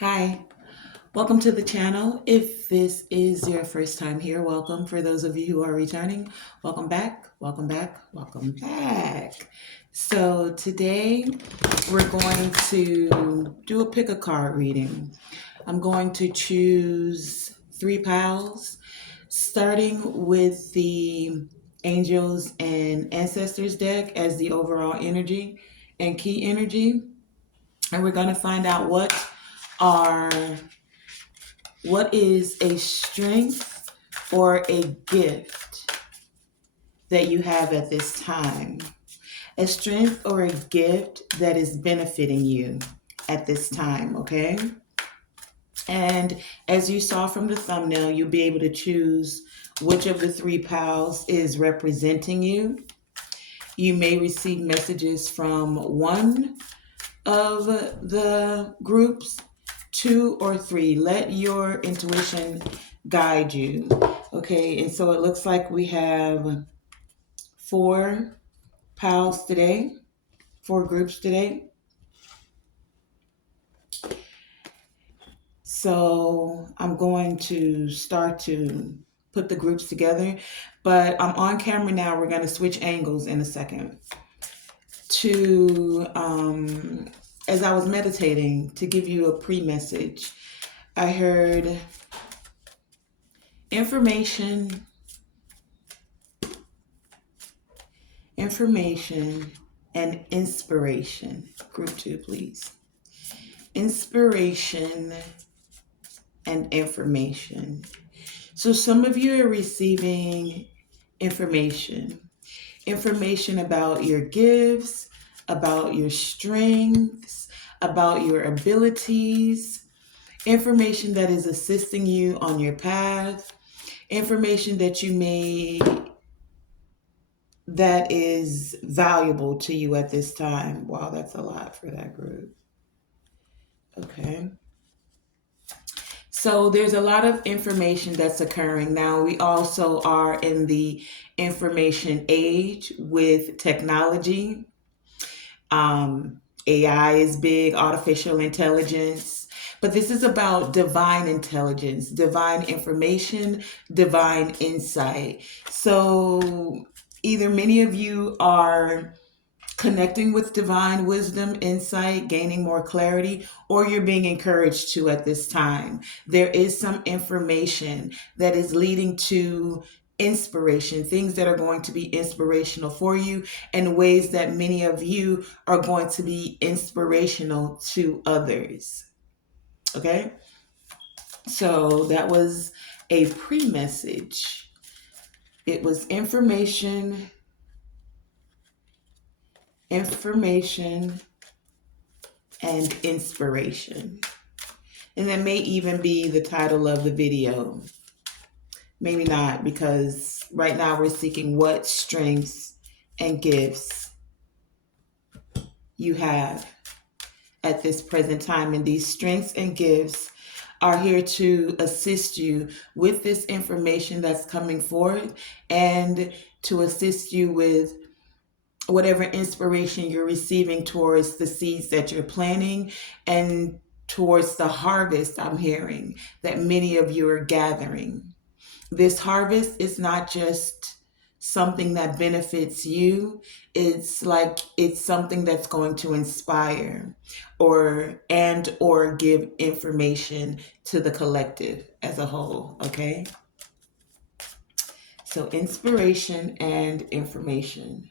Hi, welcome to the channel. If this is your first time here, welcome. For those of you who are returning, welcome back, welcome back, welcome back. So today we're going to do a pick a card reading. I'm going to choose three piles, starting with the Angels and Ancestors deck as the overall energy and key energy. And we're going to find out are what is a strength or a gift that you have at this time? A strength or a gift that is benefiting you at this time, okay? And as you saw from the thumbnail, you'll be able to choose which of the three piles is representing you. You may receive messages from one of the groups, two or three. Let your intuition guide you. Okay, and so it looks like we have four pals today, four groups today. So I'm going to start to put the groups together, but I'm on camera now. We're going to switch angles in a second. As I was meditating, to give you a pre-message, I heard information and inspiration. Group two, please. Inspiration and information. So some of you are receiving information about your gifts, about your strengths, about your abilities, information that is assisting you on your path, information that is valuable to you at this time. Wow, that's a lot for that group. Okay. So there's a lot of information that's occurring now. We also are in the information age with technology. AI is big, artificial intelligence, but this is about divine intelligence, divine information, divine insight. So either many of you are connecting with divine wisdom, insight, gaining more clarity, or you're being encouraged to at this time. There is some information that is leading to inspiration, things that are going to be inspirational for you, and ways that many of you are going to be inspirational to others. Okay? So that was a pre-message. It was information, and inspiration. And that may even be the title of the video. Maybe not, because right now we're seeking what strengths and gifts you have at this present time. And these strengths and gifts are here to assist you with this information that's coming forth and to assist you with whatever inspiration you're receiving towards the seeds that you're planting and towards the harvest I'm hearing that many of you are gathering. This harvest is not just something that benefits you. It's something that's going to inspire or give information to the collective as a whole, okay? So inspiration and information.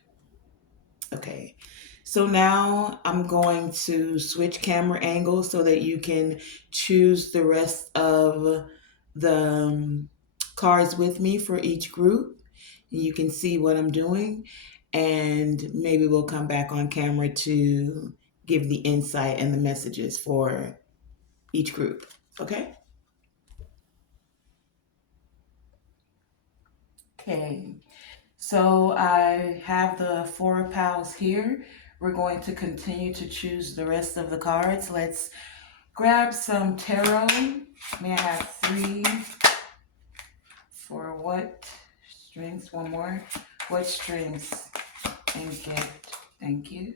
Okay, so now I'm going to switch camera angles so that you can choose the rest of the cards with me for each group. You can see what I'm doing, and maybe we'll come back on camera to give the insight and the messages for each group. Okay? Okay. So I have the four pals here. We're going to continue to choose the rest of the cards. Let's grab some tarot. May I have three for what strengths? One more. What strengths and gift? Thank you.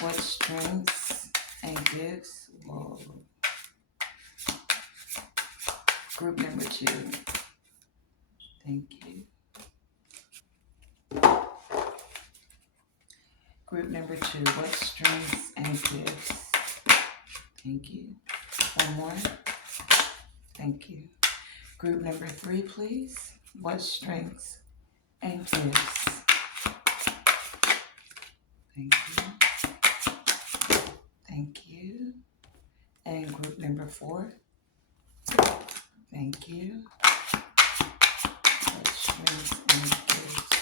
What strengths and gifts? Whoa. Group number 2. Thank you. Group number 2. What strengths and gifts? Thank you. One more. Thank you. Group number 3, please. What strengths and gifts? Thank you. Thank you. And group number 4. Thank you. What strengths and gifts?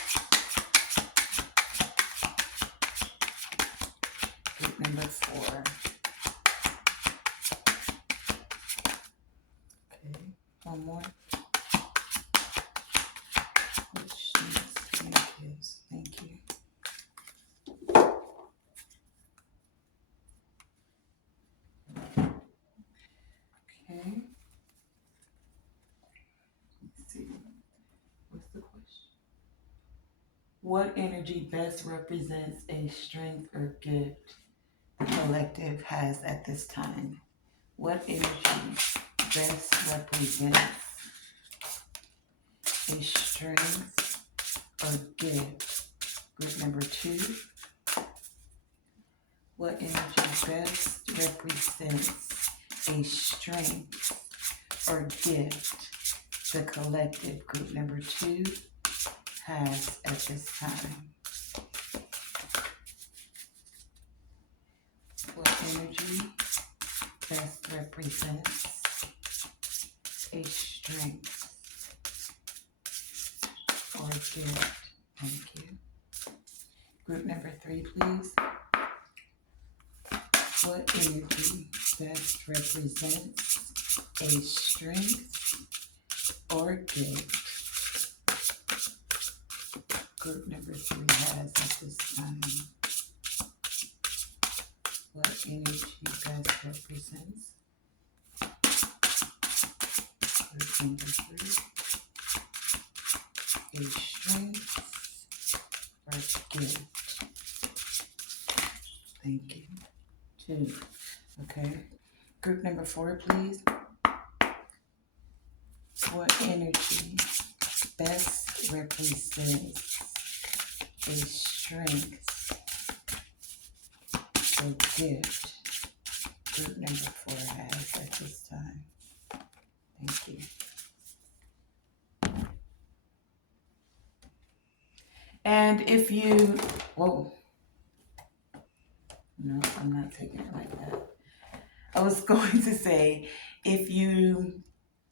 Group number 4. Okay. One more. What strengths and gifts? Thank you. Okay. Let's see. What's the question? What energy best represents a strength or gift the collective has at this time? What energy best represents a strength or gift? Group number 2. What energy best represents a strength or gift the collective, group number 2, has at this time? What energy best represents a strength or gift? Thank you. Group number 3, please. What energy best represents a strength or gift group number 3 has at this time? What energy best represents group number 3 a strength or gift? Thank you. 2. Okay. Group number 4, please. What energy best represents a strength or gift group number 4 has at this time? Thank you. And if you, whoa, no, I'm not taking it like that. I was going to say, if you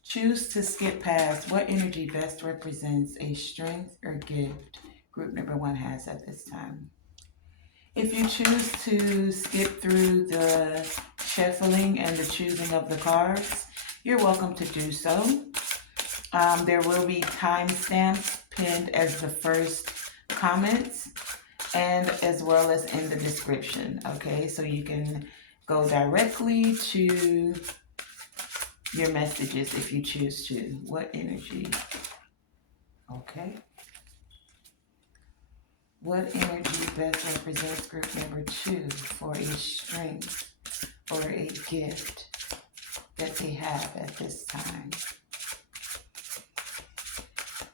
choose to skip past what energy best represents a strength or gift group number 1 has at this time. If you choose to skip through the shuffling and the choosing of the cards, you're welcome to do so. There will be timestamps pinned as the first comments and as well as in the description. Okay, so you can go directly to your messages if you choose to. What energy? Okay. What energy best represents group number 2 for a strength or a gift that they have at this time?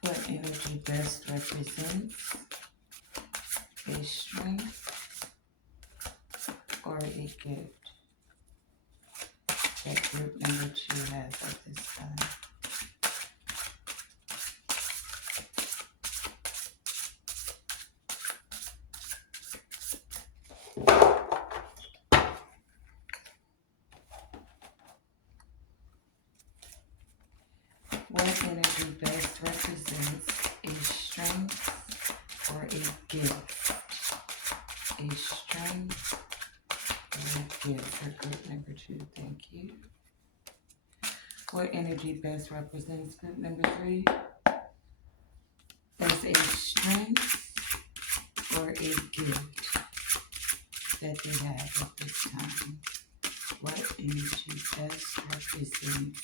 What energy best represents a strength or a gift that group number 2 has at this time? What energy best represents a strength or a gift? A strength or a gift for group number 2. Thank you. What energy best represents group number 3? As a strength or a gift that they have at this time? What energy best represents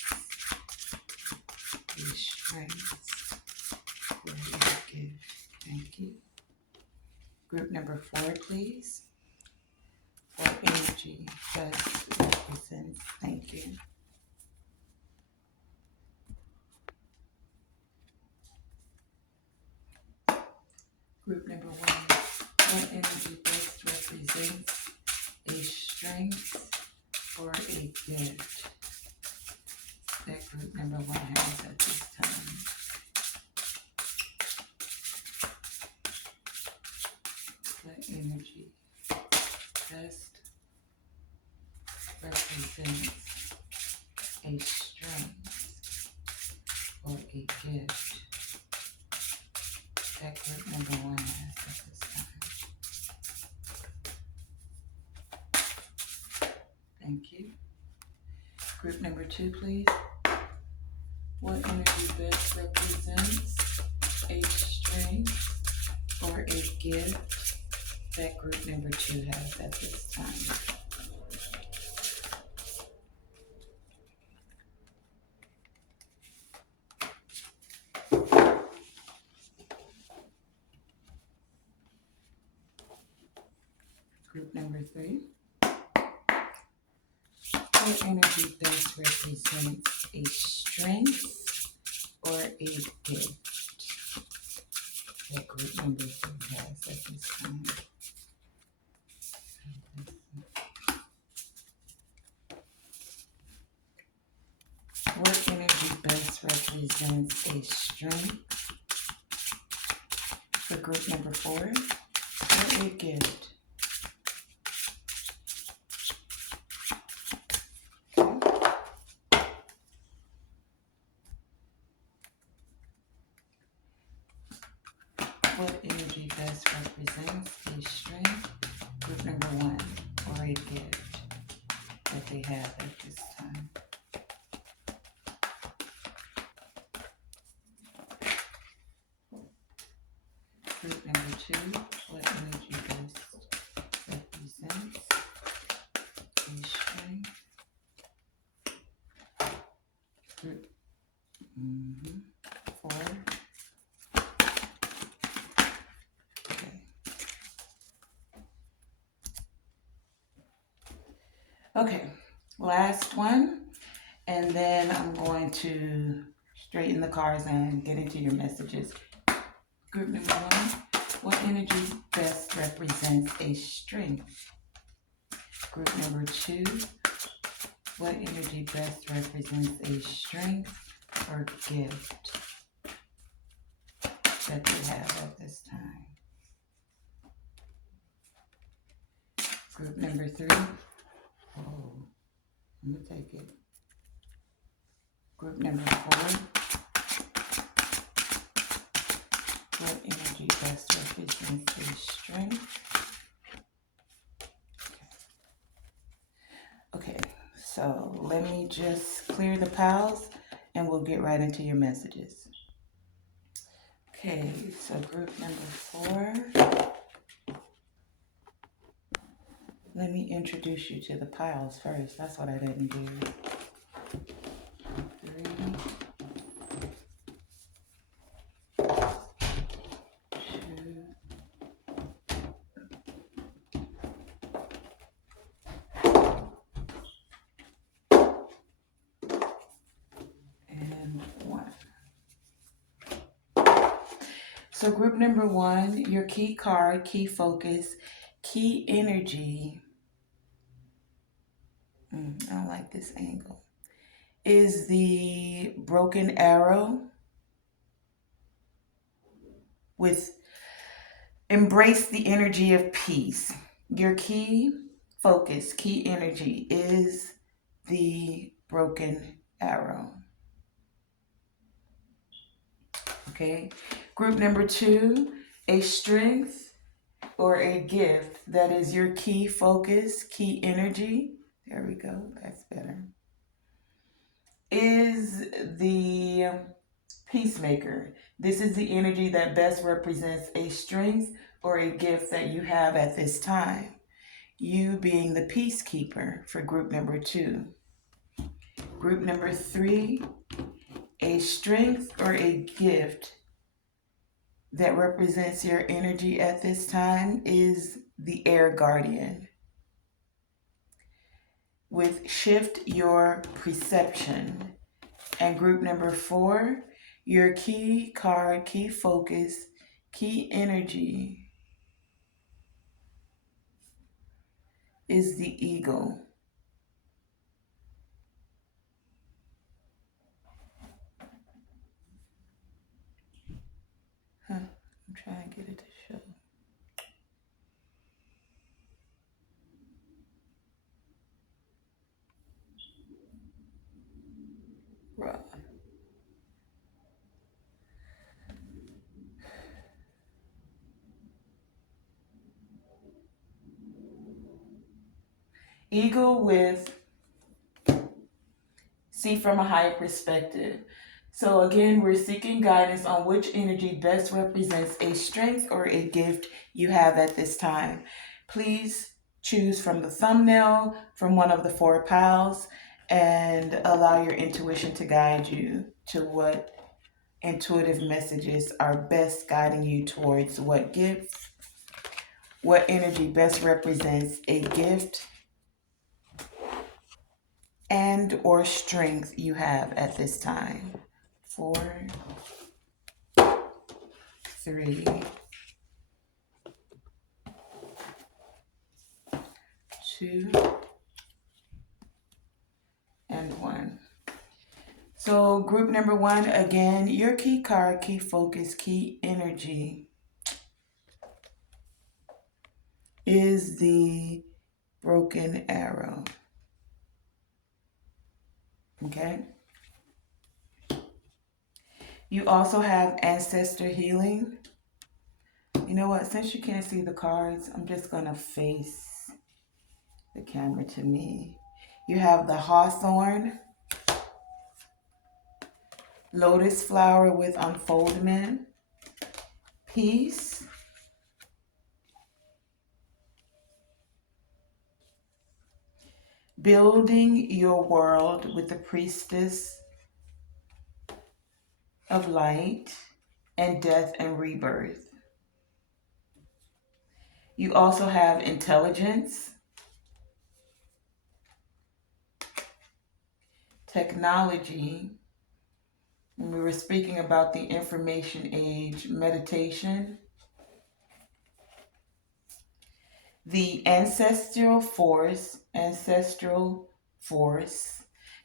a strength or a gift? Thank you. Group number 4, please. What energy best represents? Thank you. Group number one, what energy best represents a strength or a gift that group number one has at this time? What energy best represents a strength or a gift that group number one has at this time? Thank you. Group number two, please. What energy best represents a strength or a gift that group number two has at this time? Group number three. What energy best represents a strength or a gift that group number three has at this time? What energy best represents a strength for group number four or a gift? What energy best represents a strength, group number one, or a gift that they have at this time? Group number two, what energy best represents a strength? Group four. Okay, last one, and then I'm going to straighten the cards and get into your messages. Group number one, what energy best represents a strength? Group number two, what energy best represents a strength or gift that they have at this time? Group number three. Oh, I'm going to take it. Group number four. What energy best represents a strength? Okay, so let me just clear the piles and we'll get right into your messages. Okay, so group number four. Let me introduce you to the piles first. That's what I didn't do. Three, two, and one. So group number one, your key card, key focus, key energy. I don't like this angle. Is the broken arrow with embrace the energy of peace. Your key focus, key energy is the broken arrow. Okay. Group number two, a strength or a gift that is your key focus, key energy. There we go. That's better. Is the peacemaker. This is the energy that best represents a strength or a gift that you have at this time. You being the peacekeeper for group number two. Group number three, a strength or a gift that represents your energy at this time is the air guardian. With shift your perception. And group number four, your key card, key focus, Key energy is the eagle. Huh. I'm trying to get it to show. Right. Eagle with see from a higher perspective. So again, we're seeking guidance on which energy best represents a strength or a gift you have at this time. Please choose from the thumbnail from one of the four piles and allow your intuition to guide you to what intuitive messages are best guiding you towards what gift, what energy best represents a gift and or strength you have at this time. 4, 3, 2, and 1. So group number 1, again, your key card, key focus, key energy is the broken arrow. Okay. You also have ancestor healing. You know what? Since you can't see the cards, I'm just going to face the camera to me. You have the hawthorn, lotus flower with unfoldment, peace, building your world with the priestess of light, and death and rebirth. You also have intelligence, technology, when we were speaking about the information age, meditation, the ancestral force.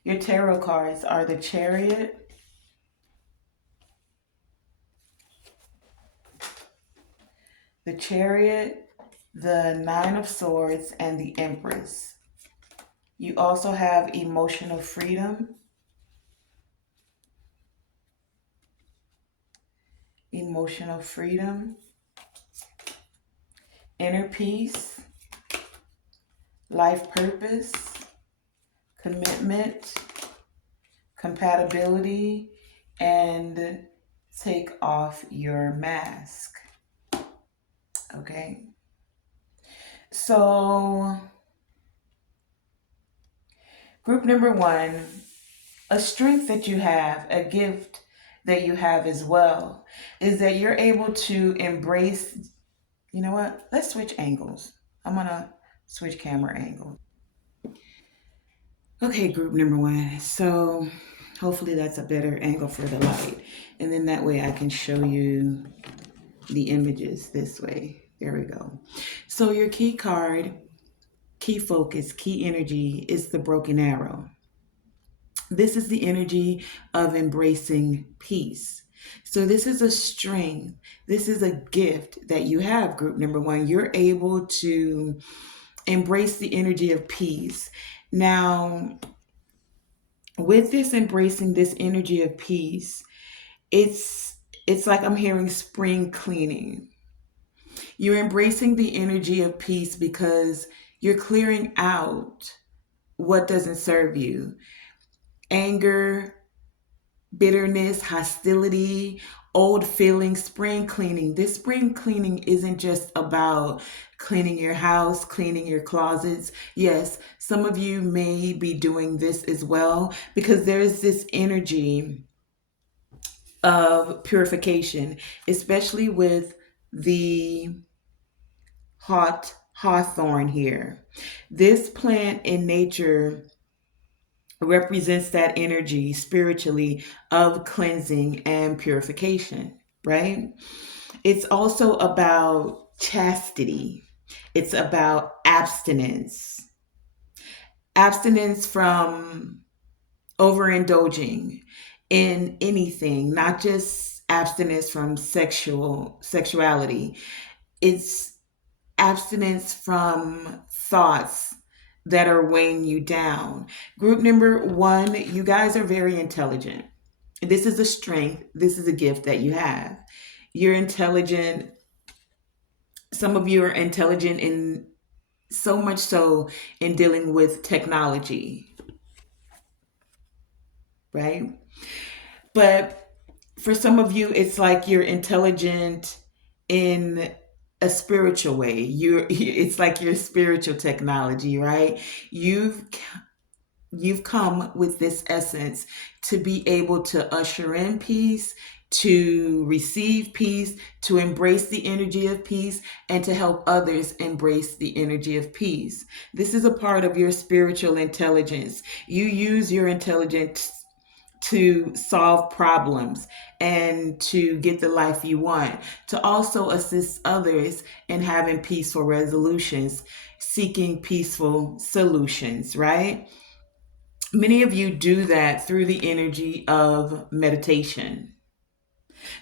Your tarot cards are the chariot, the nine of swords, and the empress. You also have emotional freedom, inner peace, life purpose, commitment, compatibility, and take off your mask. Okay. So, group number 1, a strength that you have, a gift that you have as well, is that you're able to embrace, you know what? Let's switch angles. I'm going to switch camera angles. Okay, group number 1. So, hopefully that's a better angle for the light. And then that way I can show you the images this way. There we go. So your key card, key focus, key energy is the broken arrow. This is the energy of embracing peace. So this is a strength. This is a gift that you have, group number 1. You're able to embrace the energy of peace. Now, with this embracing this energy of peace, it's like I'm hearing spring cleaning. You're embracing the energy of peace because you're clearing out what doesn't serve you. Anger, bitterness, hostility, old feelings, spring cleaning. This spring cleaning isn't just about cleaning your house, cleaning your closets. Yes, some of you may be doing this as well because there's this energy of purification, especially with the hawthorn here. This plant in nature represents that energy spiritually of cleansing and purification, right? It's also about chastity. It's about abstinence. Abstinence from overindulging in anything, not just abstinence from sexuality. It's abstinence from thoughts that are weighing you down. Group number one, you guys are very intelligent. This is a strength, this is a gift that you have. You're intelligent. Some of you are intelligent in so much so in dealing with technology, right? But for some of you, it's like you're intelligent in a spiritual way. It's like your spiritual technology, right? You've you've come with this essence to be able to usher in peace, to receive peace, to embrace the energy of peace, and to help others embrace the energy of peace. This is a part of your spiritual intelligence. You use your intelligence to solve problems and to get the life you want, to also assist others in having peaceful resolutions, seeking peaceful solutions, right? Many of you do that through the energy of meditation.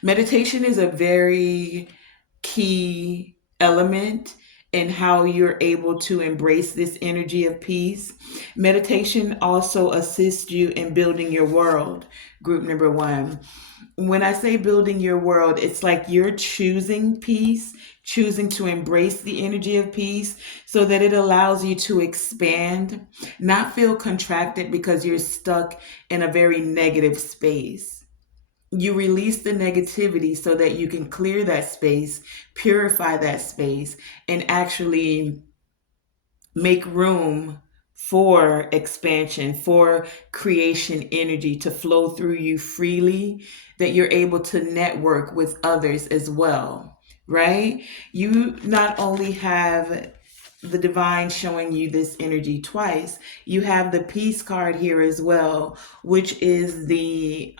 Meditation is a very key element in how you're able to embrace this energy of peace. Meditation also assists you in building your world, group number one. When I say building your world, it's like you're choosing peace, choosing to embrace the energy of peace so that it allows you to expand, not feel contracted because you're stuck in a very negative space. You release the negativity so that you can clear that space, purify that space, and actually make room for expansion, for creation energy to flow through you freely, that you're able to network with others as well, right? You not only have the divine showing you this energy twice, you have the peace card here as well, which is the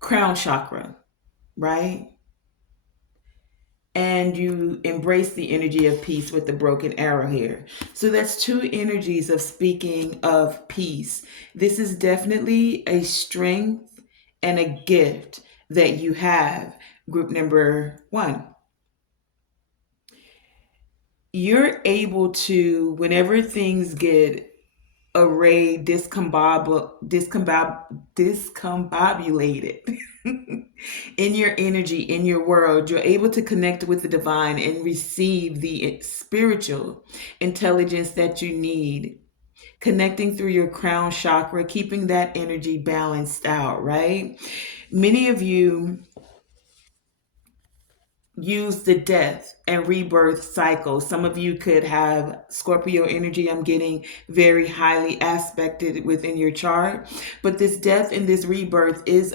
crown chakra, right? And you embrace the energy of peace with the broken arrow here. So that's two energies of speaking of peace. This is definitely a strength and a gift that you have, group number one. You're able to, whenever things get array discombobulated in your energy, in your world, you're able to connect with the divine and receive the spiritual intelligence that you need, connecting through your crown chakra, keeping that energy balanced out, right? Many of you use the death and rebirth cycle. Some of you could have Scorpio energy. I'm getting very highly aspected within your chart, but this death and this rebirth is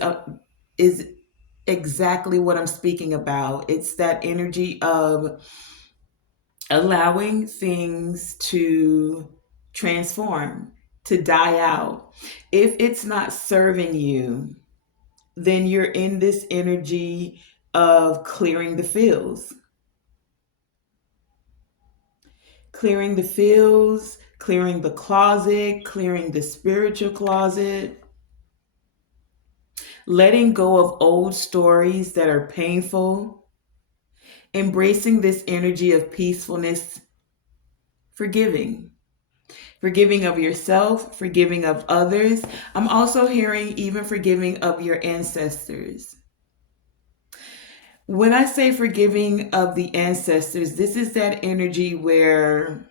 exactly what I'm speaking about. It's that energy of allowing things to transform, to die out. If it's not serving you, then you're in this energy of clearing the fields. Clearing the fields, clearing the closet, clearing the spiritual closet, letting go of old stories that are painful, embracing this energy of peacefulness, forgiving. Forgiving of yourself, forgiving of others. I'm also hearing even forgiving of your ancestors. When I say forgiving of the ancestors, this is that energy where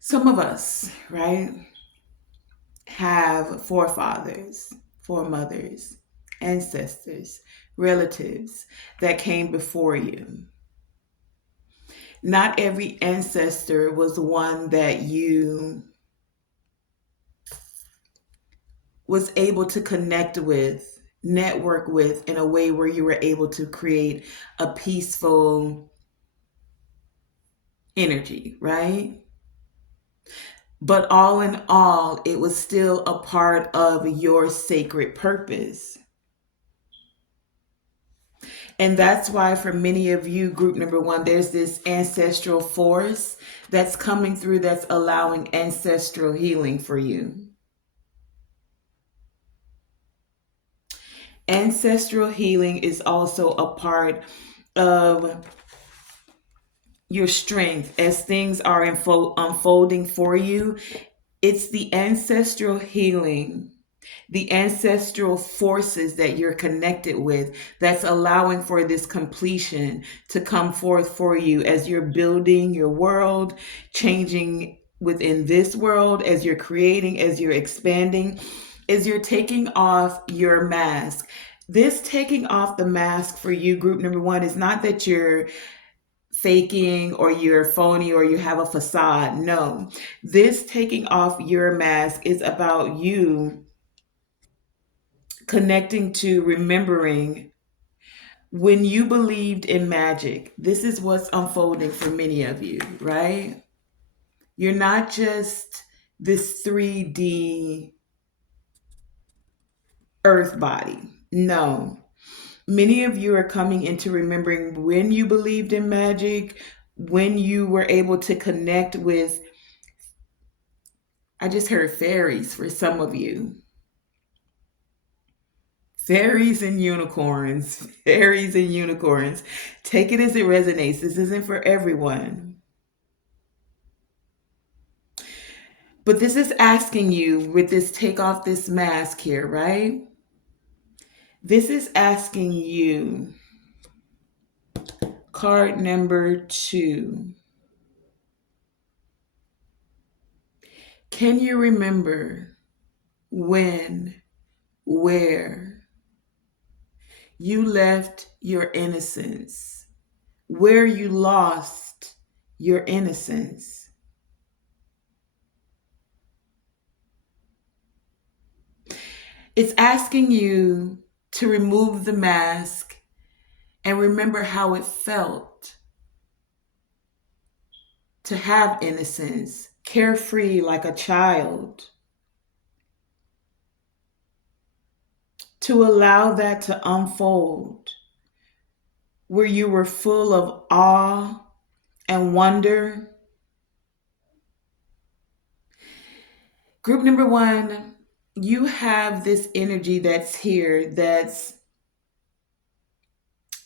some of us, right, have forefathers, foremothers, ancestors, relatives that came before you. Not every ancestor was one that you was able to connect with, network with in a way where you were able to create a peaceful energy, right? But all in all, it was still a part of your sacred purpose. And that's why, for many of you, group number one, there's this ancestral force that's coming through that's allowing ancestral healing for you. Ancestral healing is also a part of your strength as things are unfolding for you. It's the ancestral healing, the ancestral forces that you're connected with that's allowing for this completion to come forth for you as you're building your world, changing within this world, as you're creating, as you're expanding, as you're taking off your mask. This taking off the mask for you, group number one, is not that you're faking or you're phony or you have a facade. No, this taking off your mask is about you connecting to remembering when you believed in magic. This is what's unfolding for many of you, right? You're not just this 3D earth body. No. Many of you are coming into remembering when you believed in magic, when you were able to connect with, I just heard fairies for some of you. Fairies and unicorns, fairies and unicorns. Take it as it resonates. This isn't for everyone. But this is asking you with this take off this mask here, right? This is asking you, card number 2. Can you remember when, where you left your innocence? Where you lost your innocence? It's asking you to remove the mask and remember how it felt to have innocence, carefree like a child, to allow that to unfold, where you were full of awe and wonder. Group number one, you have this energy that's here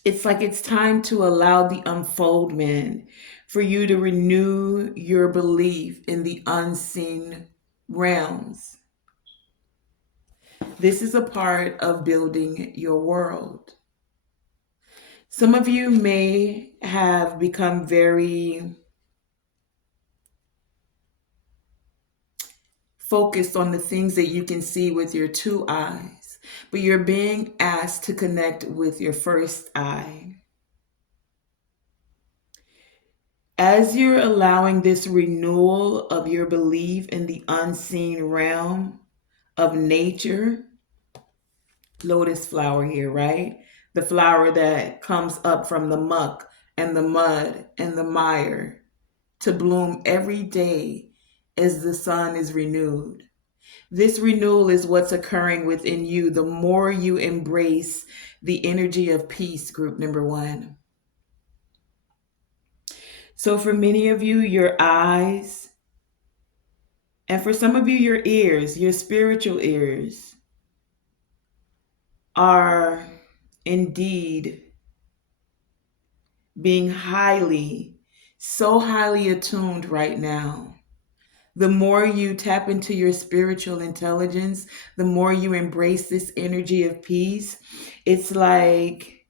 it's like it's time to allow the unfoldment for you to renew your belief in the unseen realms. This is a part of building your world. Some of you may have become very focused on the things that you can see with your 2 eyes, but you're being asked to connect with your first eye. As you're allowing this renewal of your belief in the unseen realm of nature, lotus flower here, right? The flower that comes up from the muck and the mud and the mire to bloom every day as the sun is renewed. This renewal is what's occurring within you the more you embrace the energy of peace, group number one. So, for many of you, your eyes, and for some of you, your ears, your spiritual ears, are indeed being so highly attuned right now. The more you tap into your spiritual intelligence, the more you embrace this energy of peace, it's like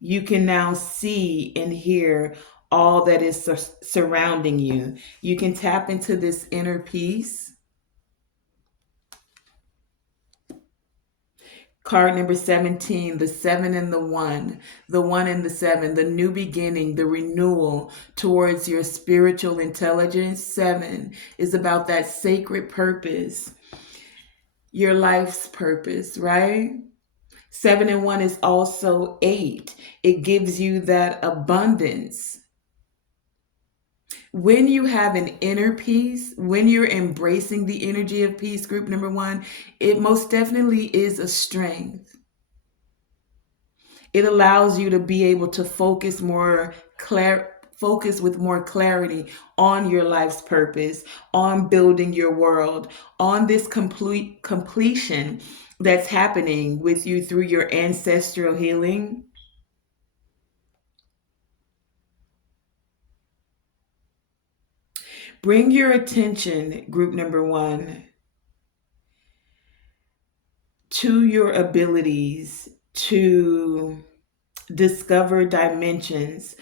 you can now see and hear all that is surrounding you. You can tap into this inner peace. Card number 17, the 7 and the 1, the 1 and the 7, the new beginning, the renewal towards your spiritual intelligence. 7 is about that sacred purpose, your life's purpose, right? 7 and 1 is also 8. It gives you that abundance, When you have an inner peace, when you're embracing the energy of peace, group number one, it most definitely is a strength. It allows you to be able to focus with more clarity on your life's purpose, on building your world, on this complete completion that's happening with you through your ancestral healing. Bring your attention, group number one, to your abilities to discover dimensions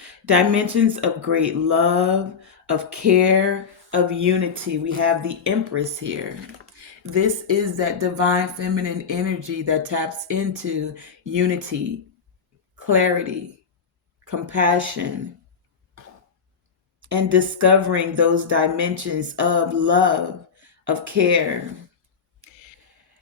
of great love, of care, of unity. We have the Empress here. This is that divine feminine energy that taps into unity, clarity, compassion, and discovering those dimensions of love, of care.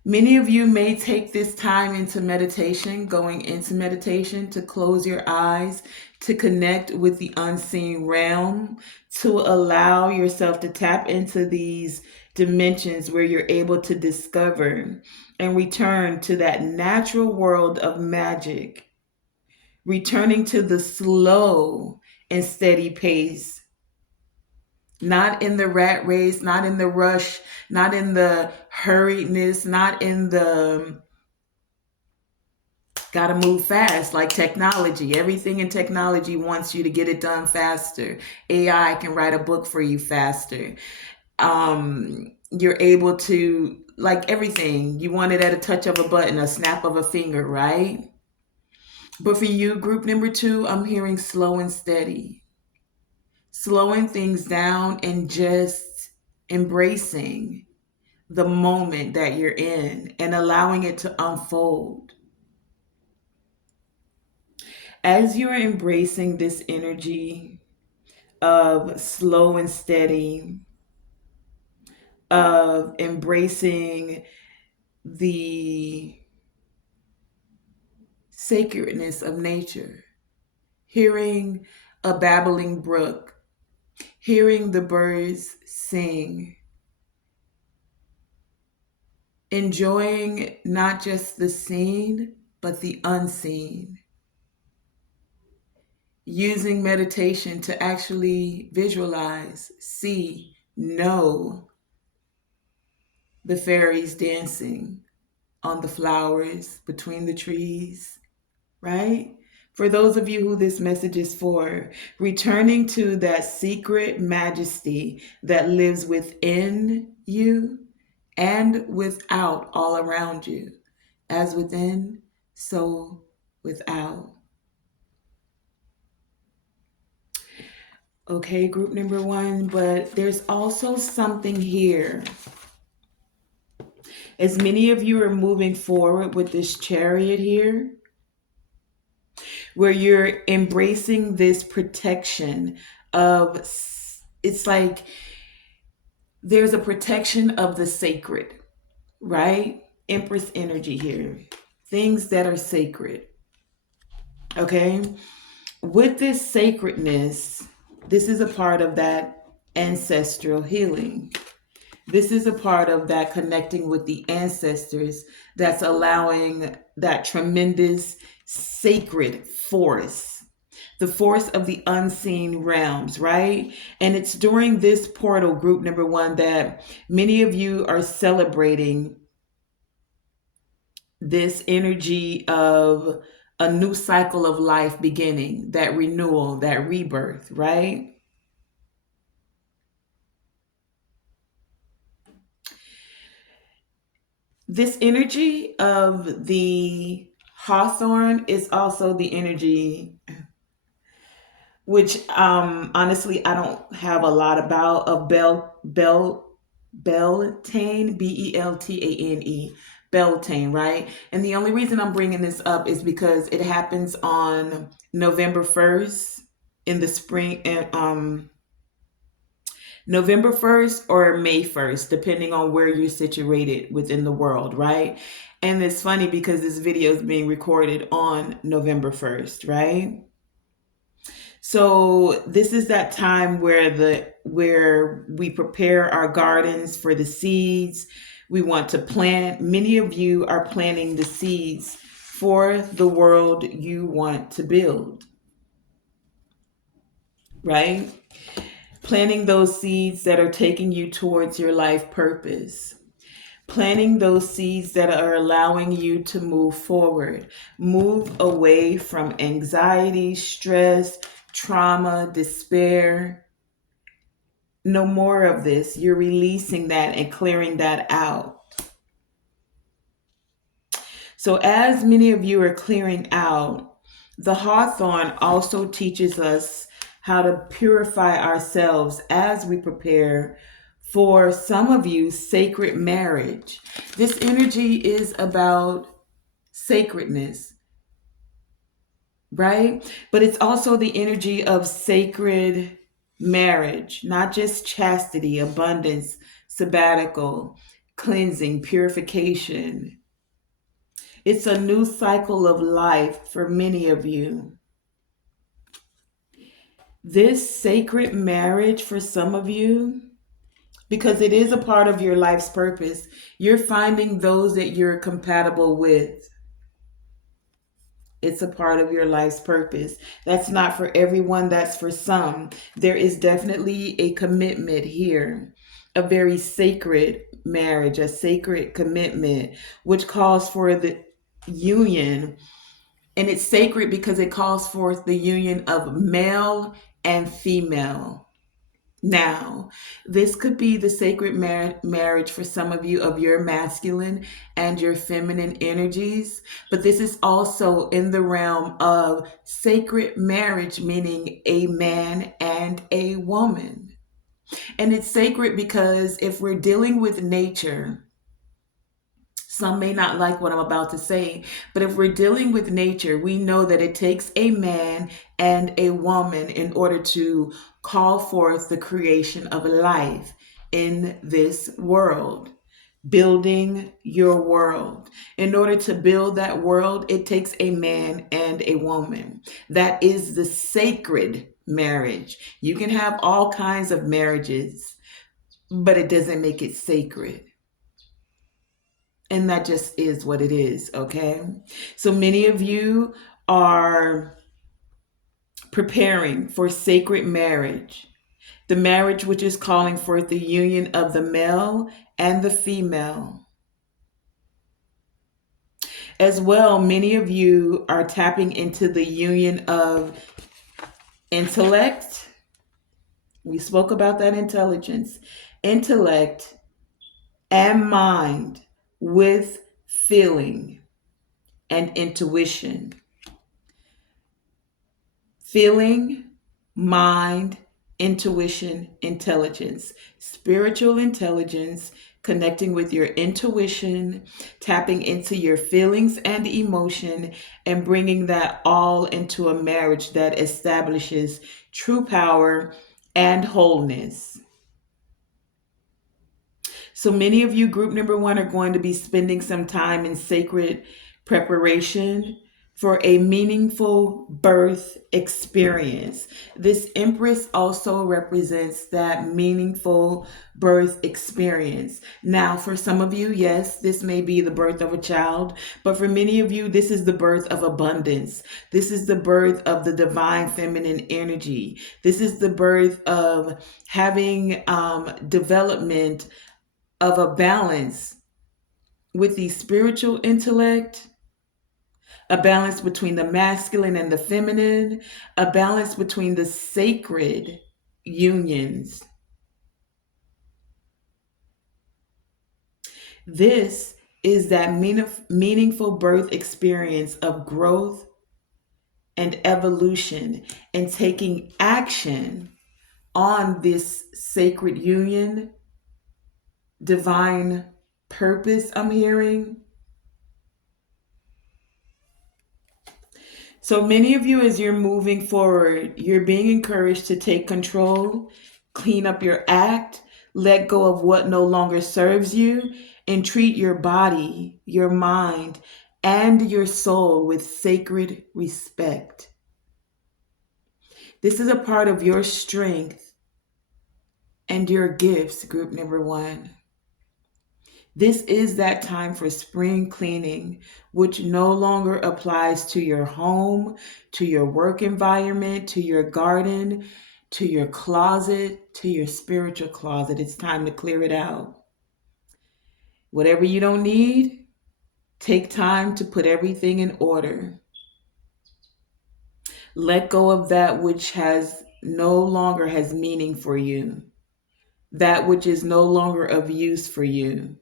Many of you may take this time into meditation, going into meditation to close your eyes, to connect with the unseen realm, to allow yourself to tap into these dimensions where you're able to discover and return to that natural world of magic, returning to the slow and steady pace, not in the rat race, not in the rush, not in the hurriedness, not in the gotta move fast like technology. Everything in technology wants you to get it done faster. AI can write a book for you faster. You're able to, like everything, you want it at a touch of a button, a snap of a finger, right? But for you, group number two, I'm hearing slow and steady, slowing things down and just embracing the moment that you're in and allowing it to unfold. As you're embracing this energy of slow and steady, of embracing the sacredness of nature, hearing a babbling brook, hearing the birds sing, enjoying not just the seen, but the unseen, using meditation to actually visualize, see, know the fairies dancing on the flowers, between the trees, right? For those of you who this message is for, returning to that secret majesty that lives within you and without all around you. As within, so without. Okay, group number one, but there's also something here. As many of you are moving forward with this chariot here, where you're embracing this protection of, it's like there's a protection of the sacred, right? Empress energy here, things that are sacred. Okay, with this sacredness, this is a part of that ancestral healing. This is a part of that connecting with the ancestors that's allowing that tremendous sacred force, the force of the unseen realms, right? And it's during this portal, group number one, that many of you are celebrating this energy of a new cycle of life beginning, that renewal, that rebirth, right? This energy of the hawthorn is also the energy which honestly I don't have a lot about, of Beltane, Beltane, Beltane, right? And the only reason I'm bringing this up is because it happens on November 1st in the spring, and November 1st or May 1st, depending on where you're situated within the world, right? And it's funny because this video is being recorded on November 1st, right? So this is that time where we prepare our gardens for the seeds we want to plant. Many of you are planting the seeds for the world you want to build, right? Planting those seeds that are taking you towards your life purpose. Planting those seeds that are allowing you to move forward, move away from anxiety, stress, trauma, despair. No more of this. You're releasing that and clearing that out. So, as many of you are clearing out, the hawthorn also teaches us how to purify ourselves as we prepare for some of you sacred marriage. This energy is about sacredness, right? But it's also the energy of sacred marriage, not just chastity, abundance, sabbatical, cleansing, purification. It's a new cycle of life for many of you. This sacred marriage for some of you, because it is a part of your life's purpose, you're finding those that you're compatible with. It's a part of your life's purpose. That's not for everyone, that's for some. There is definitely a commitment here, a very sacred marriage, a sacred commitment, which calls for the union. And it's sacred because it calls forth the union of male and female. Now, this could be the sacred marriage for some of you of your masculine and your feminine energies, but this is also in the realm of sacred marriage, meaning a man and a woman. And it's sacred because if we're dealing with nature, some may not like what I'm about to say, but if we're dealing with nature, we know that it takes a man and a woman in order to call forth the creation of life in this world. Building your world. In order to build that world, it takes a man and a woman. That is the sacred marriage. You can have all kinds of marriages, but it doesn't make it sacred. And that just is what it is, okay? So many of you are preparing for sacred marriage, the marriage which is calling forth the union of the male and the female. As well, many of you are tapping into the union of intellect. We spoke about that intelligence, intellect and mind with feeling and intuition. Feeling, mind, intuition, intelligence, spiritual intelligence, connecting with your intuition, tapping into your feelings and emotion, and bringing that all into a marriage that establishes true power and wholeness. So many of you, group number one, are going to be spending some time in sacred preparation for a meaningful birth experience. This Empress also represents that meaningful birth experience. Now, for some of you, yes, this may be the birth of a child, but for many of you, this is the birth of abundance. This is the birth of the divine feminine energy. This is the birth of having development of a balance with the spiritual intellect, a balance between the masculine and the feminine, a balance between the sacred unions. This is that meaningful birth experience of growth and evolution and taking action on this sacred union, divine purpose I'm hearing. So many of you, as you're moving forward, you're being encouraged to take control, clean up your act, let go of what no longer serves you, and treat your body, your mind, and your soul with sacred respect. This is a part of your strength and your gifts, group number one. This is that time for spring cleaning, which no longer applies to your home, to your work environment, to your garden, to your closet, to your spiritual closet. It's time to clear it out. Whatever you don't need, take time to put everything in order. Let go of that which has no longer has meaning for you, that which is no longer of use for you.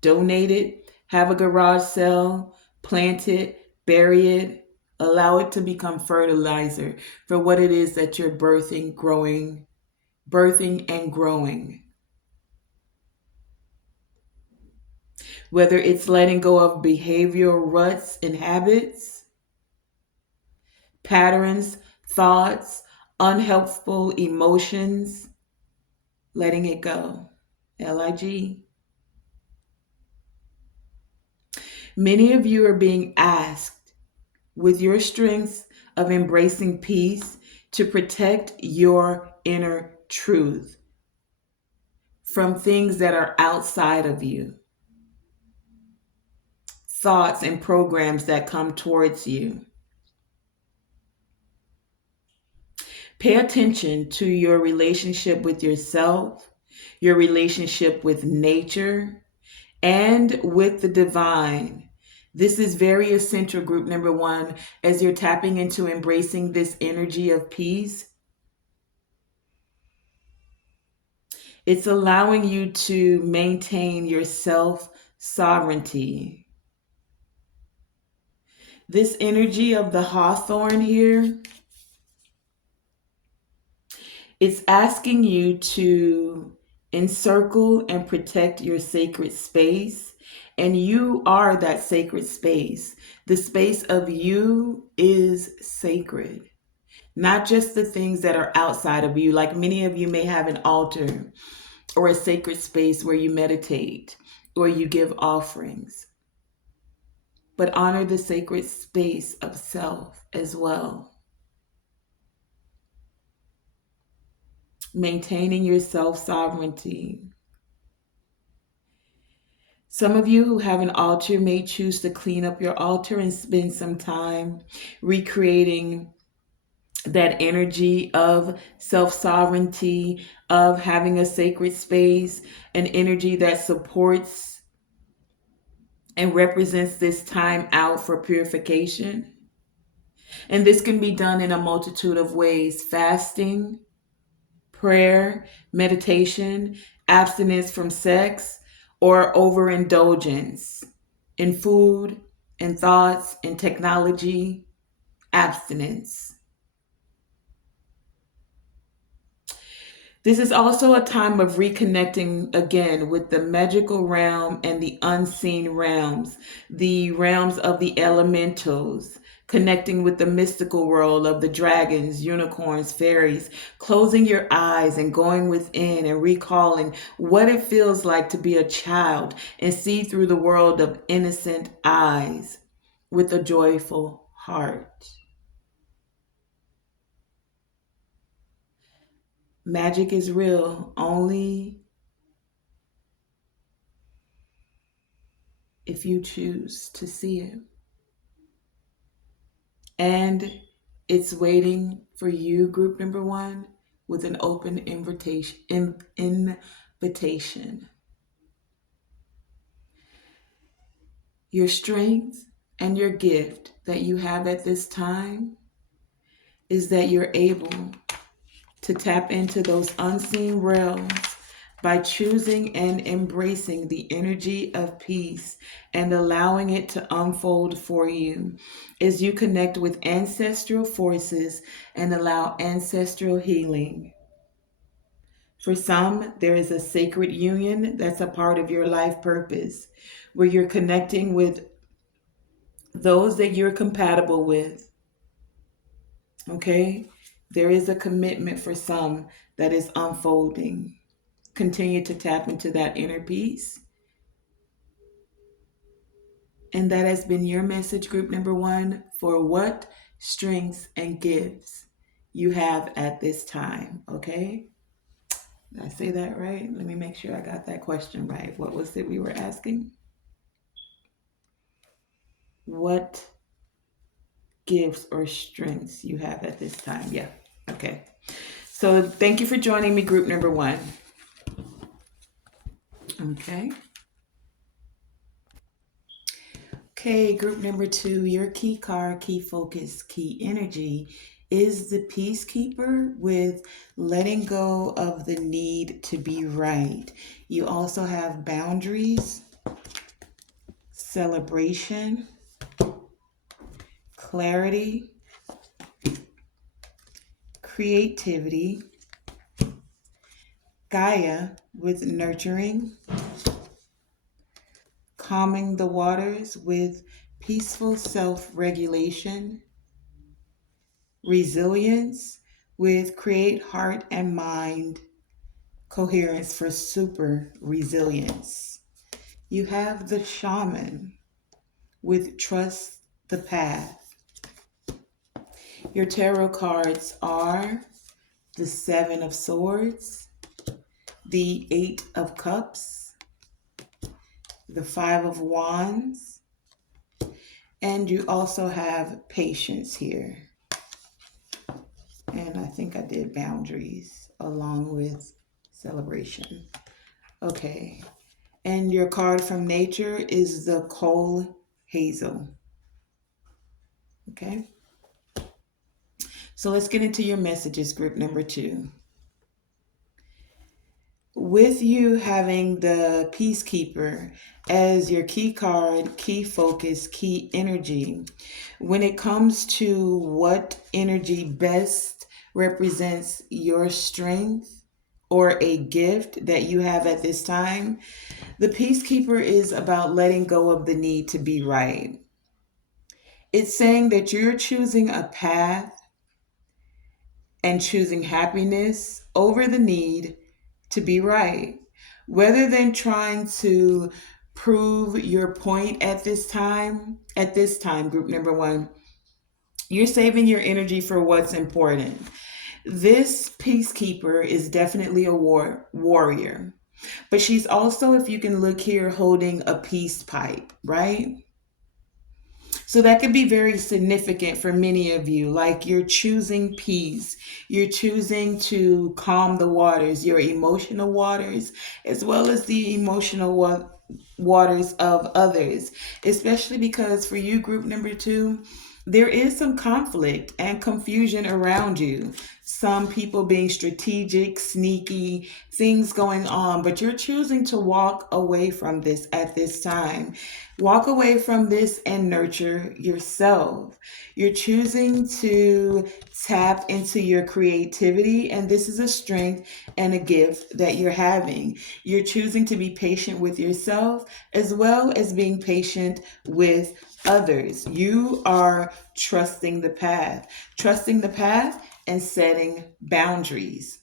Donate it, have a garage sale, plant it, bury it, allow it to become fertilizer for what it is that you're birthing and growing. Whether it's letting go of behavioral ruts and habits, patterns, thoughts, unhelpful emotions, letting it go. LIG. Many of you are being asked, with your strengths of embracing peace, to protect your inner truth from things that are outside of you, thoughts and programs that come towards you. Pay attention to your relationship with yourself, your relationship with nature, and with the divine. This is very essential, group number one, as you're tapping into embracing this energy of peace. It's allowing you to maintain your self sovereignty. This energy of the hawthorn here, it's asking you to encircle and protect your sacred space. And you are that sacred space. The space of you is sacred. Not just the things that are outside of you. Like many of you may have an altar or a sacred space where you meditate or you give offerings. But honor the sacred space of self as well. Maintaining your self-sovereignty. Some of you who have an altar may choose to clean up your altar and spend some time recreating that energy of self-sovereignty, of having a sacred space, an energy that supports and represents this time out for purification. And this can be done in a multitude of ways: fasting, prayer, meditation, abstinence from sex, or overindulgence in food, in thoughts, in technology, abstinence. This is also a time of reconnecting again with the magical realm and the unseen realms, the realms of the elementals, connecting with the mystical world of the dragons, unicorns, fairies, closing your eyes and going within and recalling what it feels like to be a child and see through the world of innocent eyes with a joyful heart. Magic is real only if you choose to see it. And it's waiting for you, group number one, with an open invitation. Your strength and your gift that you have at this time is that you're able to tap into those unseen realms by choosing and embracing the energy of peace and allowing it to unfold for you as you connect with ancestral forces and allow ancestral healing. For some, there is a sacred union that's a part of your life purpose, where you're connecting with those that you're compatible with. Okay? There is a commitment for some that is unfolding. Continue to tap into that inner peace. And that has been your message, group number one, for what strengths and gifts you have at this time. Okay? Did I say that right? Let me make sure I got that question right. What was it we were asking? What gifts or strengths you have at this time? Yeah. Okay. So thank you for joining me, group number one. Okay. Okay, group number two, your key card, key focus, key energy is the peacekeeper with letting go of the need to be right. You also have boundaries, celebration, clarity, creativity, Gaia with nurturing, calming the waters with peaceful self regulation, resilience with create heart and mind, coherence for super resilience. You have the shaman with trust the path. Your tarot cards are the Seven of Swords, the Eight of Cups, the Five of Wands, and you also have patience here. And I think I did boundaries along with celebration. Okay. And your card from nature is the coal hazel. Okay. So let's get into your messages, group number two. With you having the Peacekeeper as your key card, key focus, key energy, when it comes to what energy best represents your strength or a gift that you have at this time, the Peacekeeper is about letting go of the need to be right. It's saying that you're choosing a path and choosing happiness over the need to be right. Rather than trying to prove your point at this time, group number one, you're saving your energy for what's important. This peacekeeper is definitely a warrior, but she's also, if you can look here, holding a peace pipe, right? So that could be very significant for many of you. Like you're choosing peace. You're choosing to calm the waters, your emotional waters, as well as the emotional waters of others. Especially because for you, group number two, there is some conflict and confusion around you. Some people being strategic, sneaky, things going on, but you're choosing to walk away from this at this time. Walk away from this and nurture yourself. You're choosing to tap into your creativity, and this is a strength and a gift that you're having. You're choosing to be patient with yourself as well as being patient with others. You are trusting the path and setting boundaries,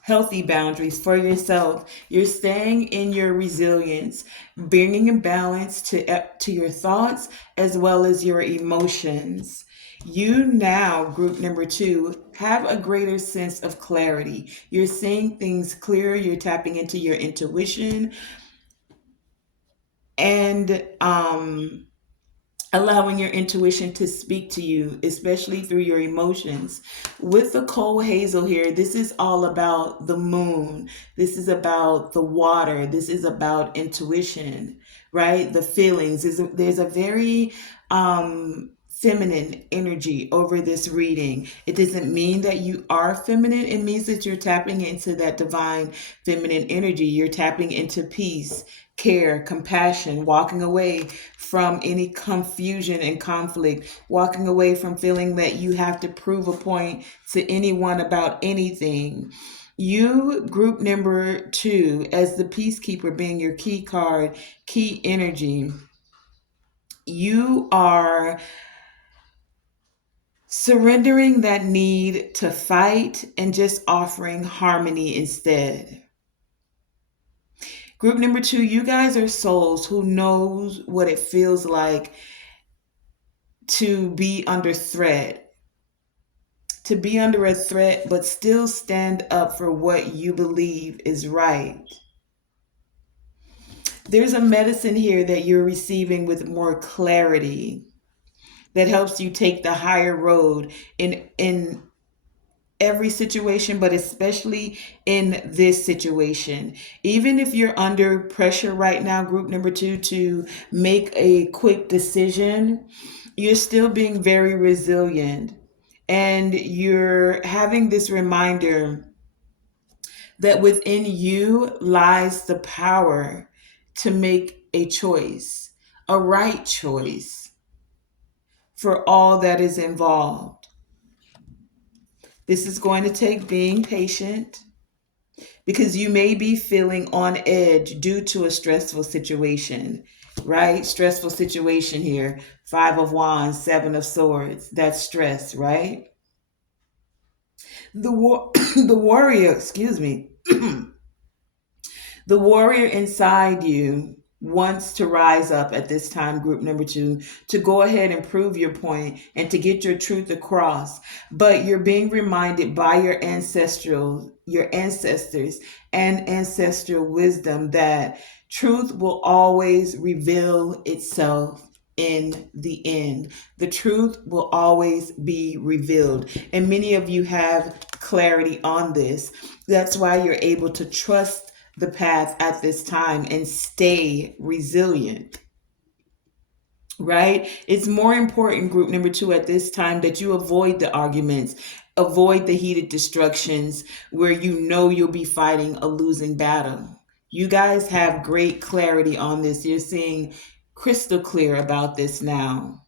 healthy boundaries for yourself. You're staying in your resilience, bringing a balance to your thoughts as well as your emotions. You now, group number two, have a greater sense of clarity. You're seeing things clearer. You're tapping into your intuition and allowing your intuition to speak to you, especially through your emotions. With the coal hazel here, this is all about the moon. This is about the water. This is about intuition, right? The feelings. There's a very feminine energy over this reading. It doesn't mean that you are feminine. It means that you're tapping into that divine feminine energy. You're tapping into peace, care, compassion, walking away from any confusion and conflict, walking away from feeling that you have to prove a point to anyone about anything. You, group number two, as the peacekeeper being your key card, key energy, you are surrendering that need to fight and just offering harmony instead. Group number two, you guys are souls who knows what it feels like to be under threat, to be under a threat, but still stand up for what you believe is right. There's a medicine here that you're receiving with more clarity that helps you take the higher road in every situation, but especially in this situation. Even if you're under pressure right now, group number two, to make a quick decision, you're still being very resilient. And you're having this reminder that within you lies the power to make a choice, a right choice for all that is involved. This is going to take being patient because you may be feeling on edge due to a stressful situation, right? Stressful situation here. Five of Wands, Seven of Swords. That's stress, right? The warrior, excuse me. The warrior inside you wants to rise up at this time, group number two, to go ahead and prove your point and to get your truth across. But you're being reminded by your ancestors and ancestral wisdom that truth will always reveal itself in the end. The truth will always be revealed. And many of you have clarity on this. That's why you're able to trust the path at this time and stay resilient, right? It's more important, group number two, at this time that you avoid the arguments, avoid the heated destructions where you know you'll be fighting a losing battle. You guys have great clarity on this. You're seeing crystal clear about this now.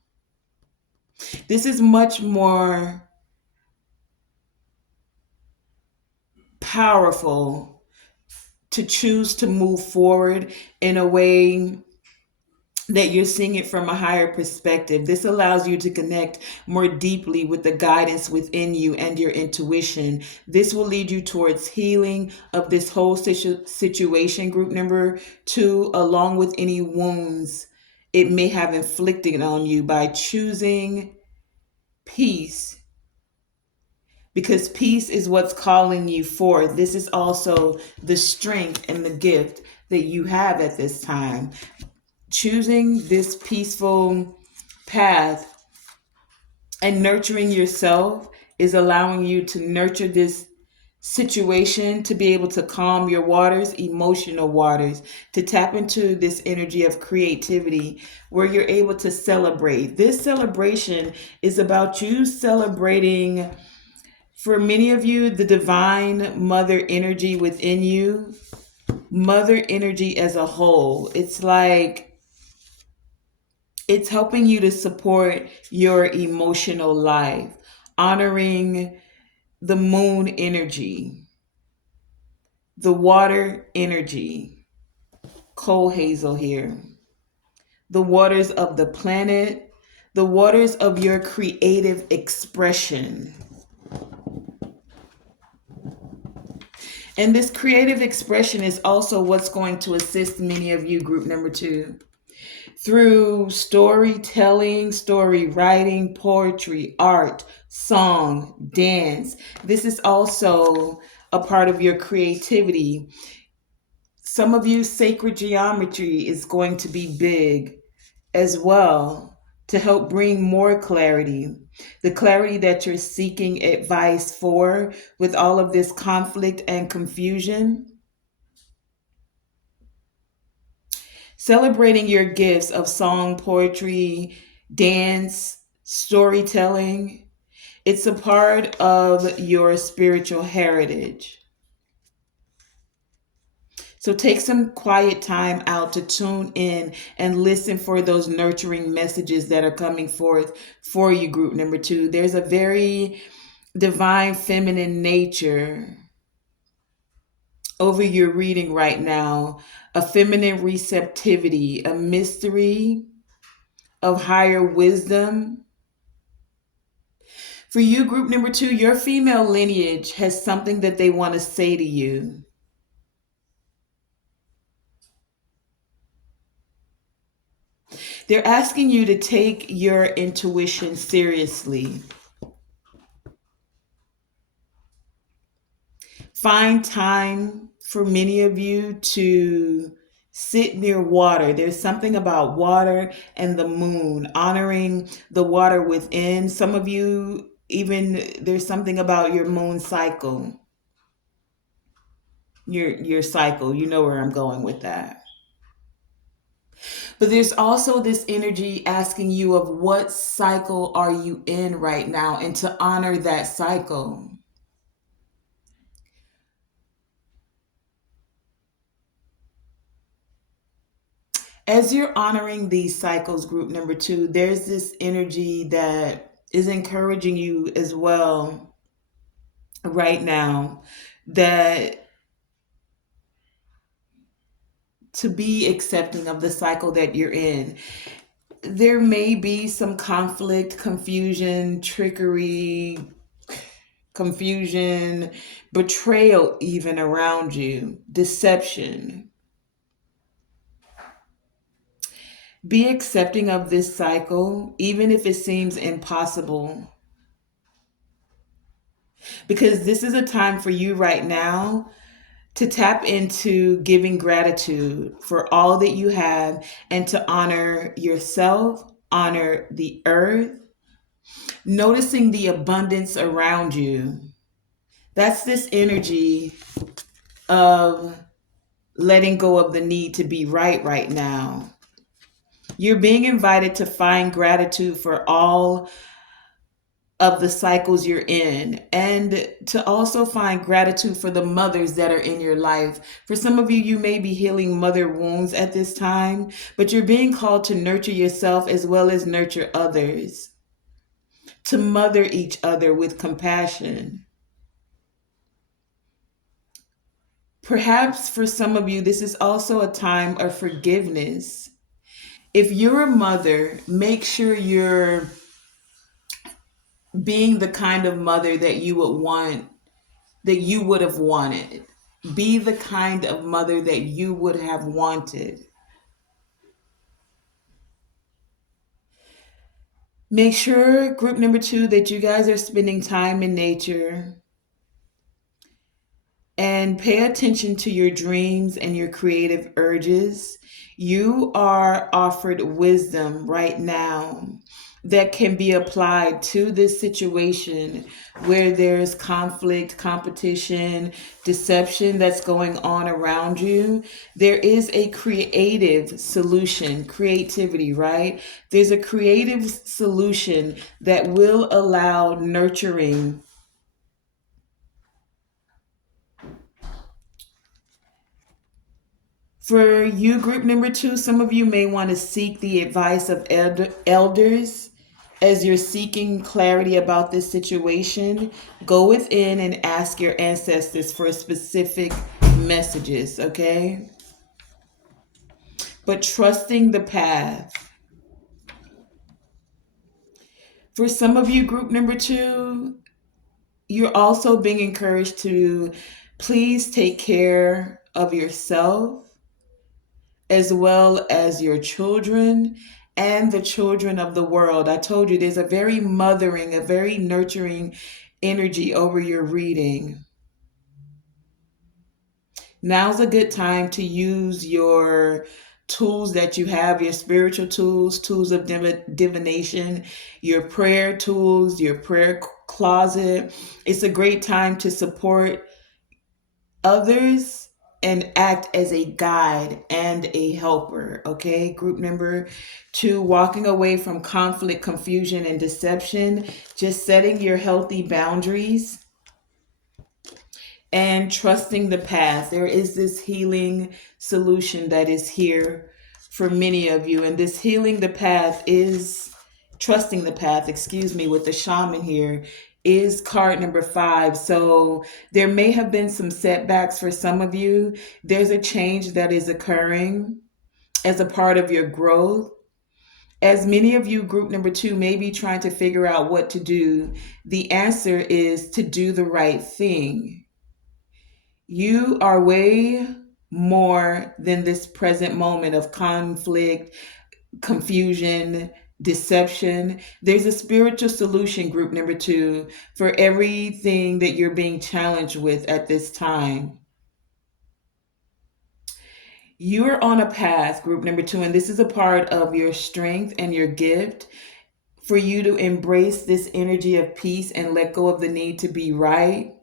This is much more powerful to choose to move forward in a way that you're seeing it from a higher perspective. This allows you to connect more deeply with the guidance within you and your intuition. This will lead you towards healing of this whole situation, group number two, along with any wounds it may have inflicted on you by choosing peace. Because peace is what's calling you forth. This is also the strength and the gift that you have at this time. Choosing this peaceful path and nurturing yourself is allowing you to nurture this situation, to be able to calm your waters, emotional waters, to tap into this energy of creativity where you're able to celebrate. This celebration is about you celebrating, for many of you, the divine mother energy within you, mother energy as a whole. It's like it's helping you to support your emotional life, honoring the moon energy, the water energy, coal hazel here, the waters of the planet, the waters of your creative expression. And this creative expression is also what's going to assist many of you, group number two, through storytelling, story writing, poetry, art, song, dance. This is also a part of your creativity. Some of you, sacred geometry is going to be big as well to help bring more clarity. The clarity that you're seeking advice for with all of this conflict and confusion. Celebrating your gifts of song, poetry, dance, storytelling. It's a part of your spiritual heritage. So take some quiet time out to tune in and listen for those nurturing messages that are coming forth for you, group number two. There's a very divine feminine nature over your reading right now, a feminine receptivity, a mystery of higher wisdom. For you, group number two, your female lineage has something that they want to say to you. They're asking you to take your intuition seriously. Find time for many of you to sit near water. There's something about water and the moon, honoring the water within. Some of you, even there's something about your moon cycle, your cycle. You know where I'm going with that. But there's also this energy asking you of what cycle are you in right now and to honor that cycle. As you're honoring these cycles, group number two, there's this energy that is encouraging you as well right now that to be accepting of the cycle that you're in. There may be some conflict, confusion, trickery, confusion, betrayal, even around you, deception. Be accepting of this cycle, even if it seems impossible, because this is a time for you right now to tap into giving gratitude for all that you have and to honor yourself, honor the earth, noticing the abundance around you. That's this energy of letting go of the need to be right now. You're being invited to find gratitude for all of the cycles you're in and to also find gratitude for the mothers that are in your life. For some of you, you may be healing mother wounds at this time, but you're being called to nurture yourself as well as nurture others, to mother each other with compassion. Perhaps for some of you, this is also a time of forgiveness. If you're a mother, make sure you're being the kind of mother that you would want, that you would have wanted. Be the kind of mother that you would have wanted. Make sure, group number two, that you guys are spending time in nature and pay attention to your dreams and your creative urges. You are offered wisdom right now that can be applied to this situation where there's conflict, competition, deception that's going on around you. There is a creative solution, creativity, right? There's a creative solution that will allow nurturing. For you, group number two, some of you may want to seek the advice of elders as you're seeking clarity about this situation. Go within and ask your ancestors for specific messages, okay? But trusting the path. For some of you, group number two, you're also being encouraged to please take care of yourself as well as your children and the children of the world. I told you there's a very mothering, a very nurturing energy over your reading. Now's a good time to use your tools that you have, your spiritual tools, tools of divination, your prayer tools, your prayer closet. It's a great time to support others and act as a guide and a helper. Okay, group number two, walking away from conflict, confusion, and deception, just setting your healthy boundaries and trusting the path. There is this healing solution that is here for many of you, and this healing the path is trusting the path, excuse me, with the shaman here is card number five. So there may have been some setbacks for some of you. There's a change that is occurring as a part of your growth. As many of you, group number two, may be trying to figure out what to do, the answer is to do the right thing. You are way more than this present moment of conflict, confusion, deception. There's a spiritual solution, group number two, for everything that you're being challenged with at this time. You're on a path, group number two, and this is a part of your strength and your gift for you to embrace this energy of peace and let go of the need to be right.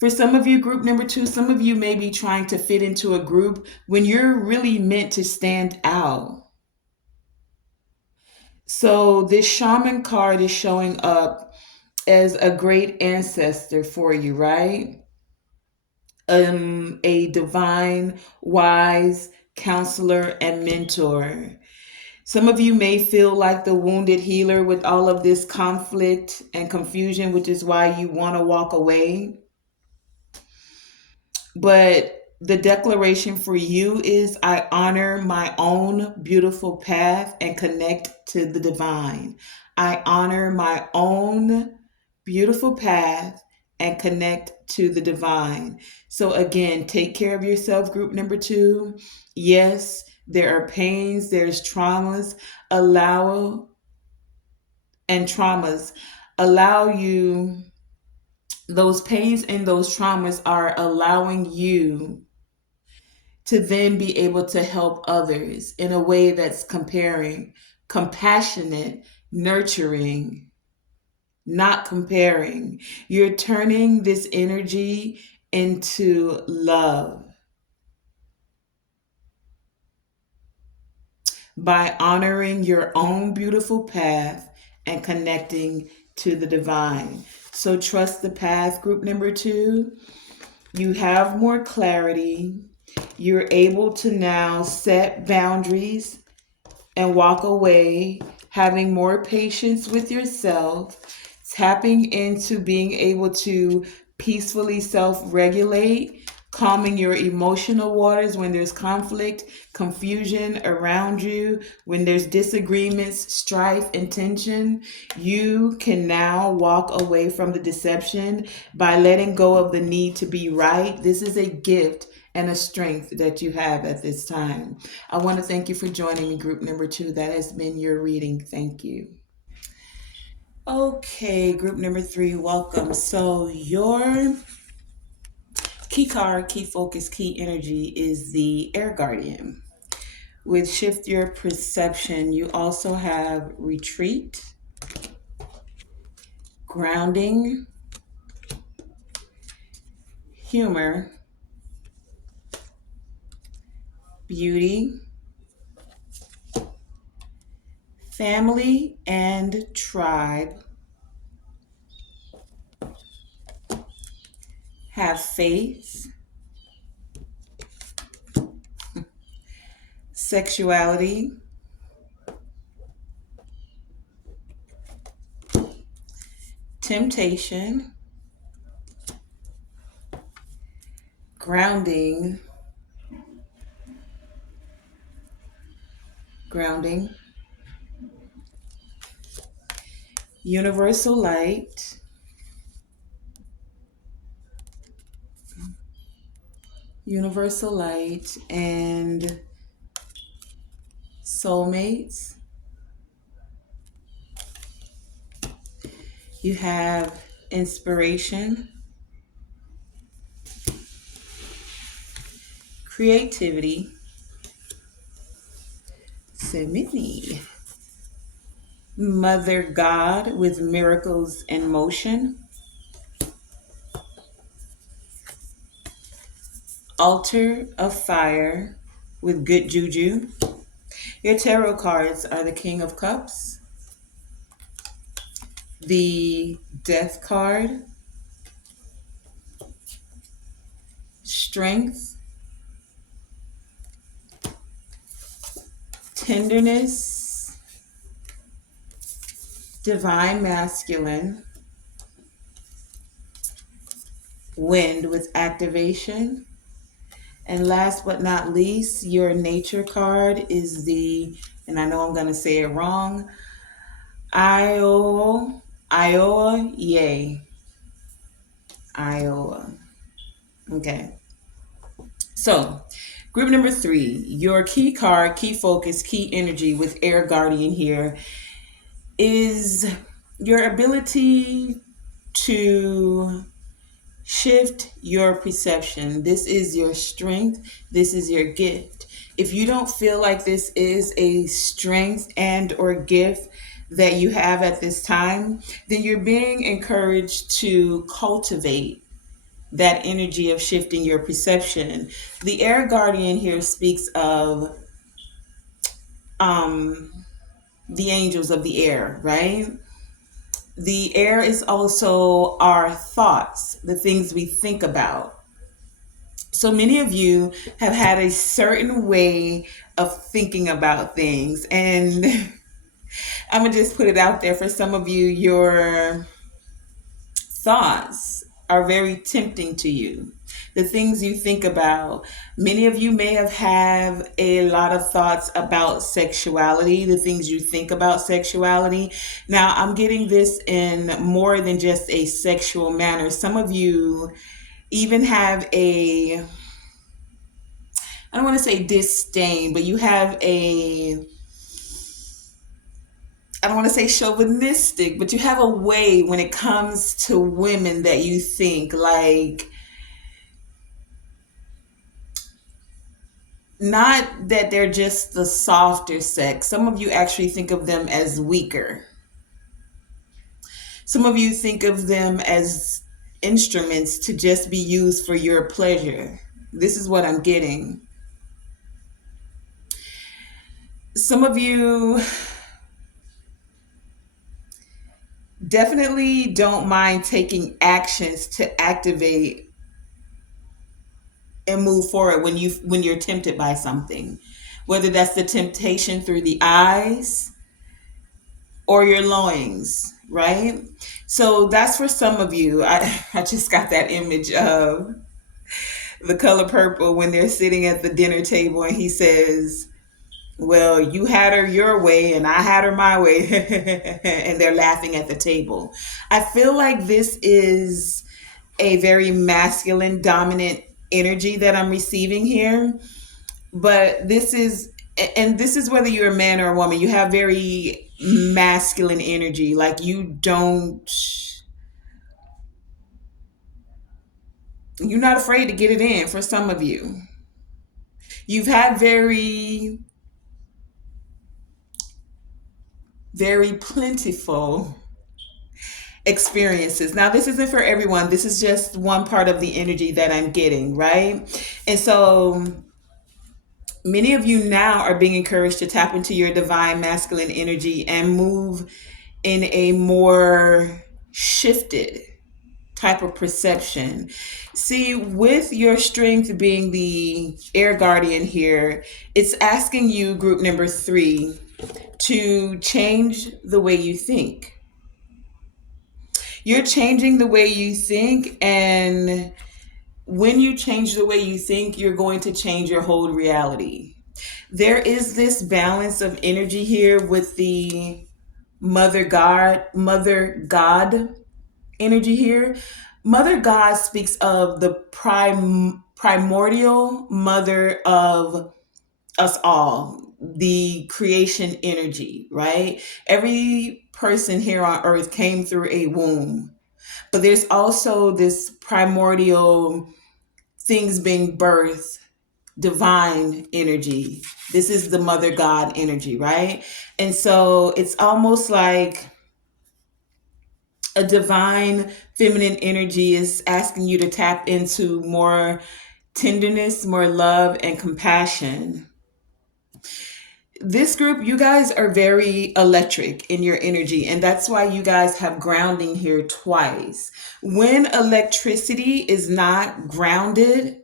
For some of you, group number two, some of you may be trying to fit into a group when you're really meant to stand out. So, this shaman card is showing up as a great ancestor for you, right? A divine, wise counselor and mentor. Some of you may feel like the wounded healer with all of this conflict and confusion, which is why you want to walk away. But the declaration for you is I honor my own beautiful path and connect to the divine. I honor my own beautiful path and connect to the divine. So, again, take care of yourself, group number two. Yes, there are pains, there's traumas. Allow and traumas. Allow you, those pains and those traumas are allowing you to then be able to help others in a way that's comparing, compassionate, nurturing, not comparing. You're turning this energy into love by honoring your own beautiful path and connecting to the divine. So trust the path, group number two. You have more clarity. You're able to now set boundaries and walk away, having more patience with yourself, tapping into being able to peacefully self regulate, calming your emotional waters when there's conflict, confusion around you, when there's disagreements, strife, and tension. You can now walk away from the deception by letting go of the need to be right. This is a gift and a strength that you have at this time. I want to thank you for joining me, group number two. That has been your reading. Thank you. Okay, group number three, welcome. So, your key card, key focus, key energy is the Air Guardian. With Shift Your Perception, you also have Retreat, Grounding, Humor, Beauty, Family and Tribe, Have Faith, Sexuality, Temptation, Grounding, Grounding, Universal Light, Universal Light, and Soulmates. You have Inspiration, Creativity, Semini, Mother God with Miracles in Motion, Altar of Fire with Good Juju. Your tarot cards are the King of Cups, the Death card, Strength, Tenderness, Divine Masculine, Wind with Activation, and last but not least, your Nature card is the, and I know I'm going to say it wrong, Iowa, Iowa, yay, Iowa. Okay. So, Group number three, your key card, key focus, key energy with Air Guardian here is your ability to shift your perception. This is your strength. This is your gift. If you don't feel like this is a strength and or gift that you have at this time, then you're being encouraged to cultivate that energy of shifting your perception. The air guardian here speaks of um, the angels of the air, right? The air is also our thoughts, the things we think about. So many of you have had a certain way of thinking about things. And I'm going to just put it out there for some of you, your thoughts are very tempting to you. The things you think about. Many of you may have a lot of thoughts about sexuality, the things you think about sexuality. Now, I'm getting this in more than just a sexual manner. Some of you even have a, I don't want to say disdain, but you have a, I don't want to say chauvinistic, but you have a way when it comes to women that you think like, not that they're just the softer sex. Some of you actually think of them as weaker. Some of you think of them as instruments to just be used for your pleasure. This is what I'm getting. Some of you definitely don't mind taking actions to activate and move forward when you're tempted by something, whether that's the temptation through the eyes or your loins, right? So that's for some of you. I just got that image of the color purple when they're sitting at the dinner table and he says, well, you had her your way and I had her my way. And they're laughing at the table. I feel like this is a very masculine dominant energy that I'm receiving here. But this is, and this is whether you're a man or a woman, you have very masculine energy. Like you're not afraid to get it in for some of you. You've had very plentiful experiences. Now, this isn't for everyone. This is just one part of the energy that I'm getting, right? And so many of you now are being encouraged to tap into your divine masculine energy and move in a more shifted type of perception. See, with your strength being the air guardian here, it's asking you, group number three, to change the way you think. You're changing the way you think, and when you change the way you think, you're going to change your whole reality. There is this balance of energy here with the mother God energy here. Mother God speaks of the primordial mother of us all, the creation energy, right? Every person here on earth came through a womb, but there's also this primordial things being birthed, divine energy. This is the mother God energy, right? And so it's almost like a divine feminine energy is asking you to tap into more tenderness, more love, and compassion. This group, you guys are very electric in your energy, and that's why you guys have grounding here twice. When electricity is not grounded,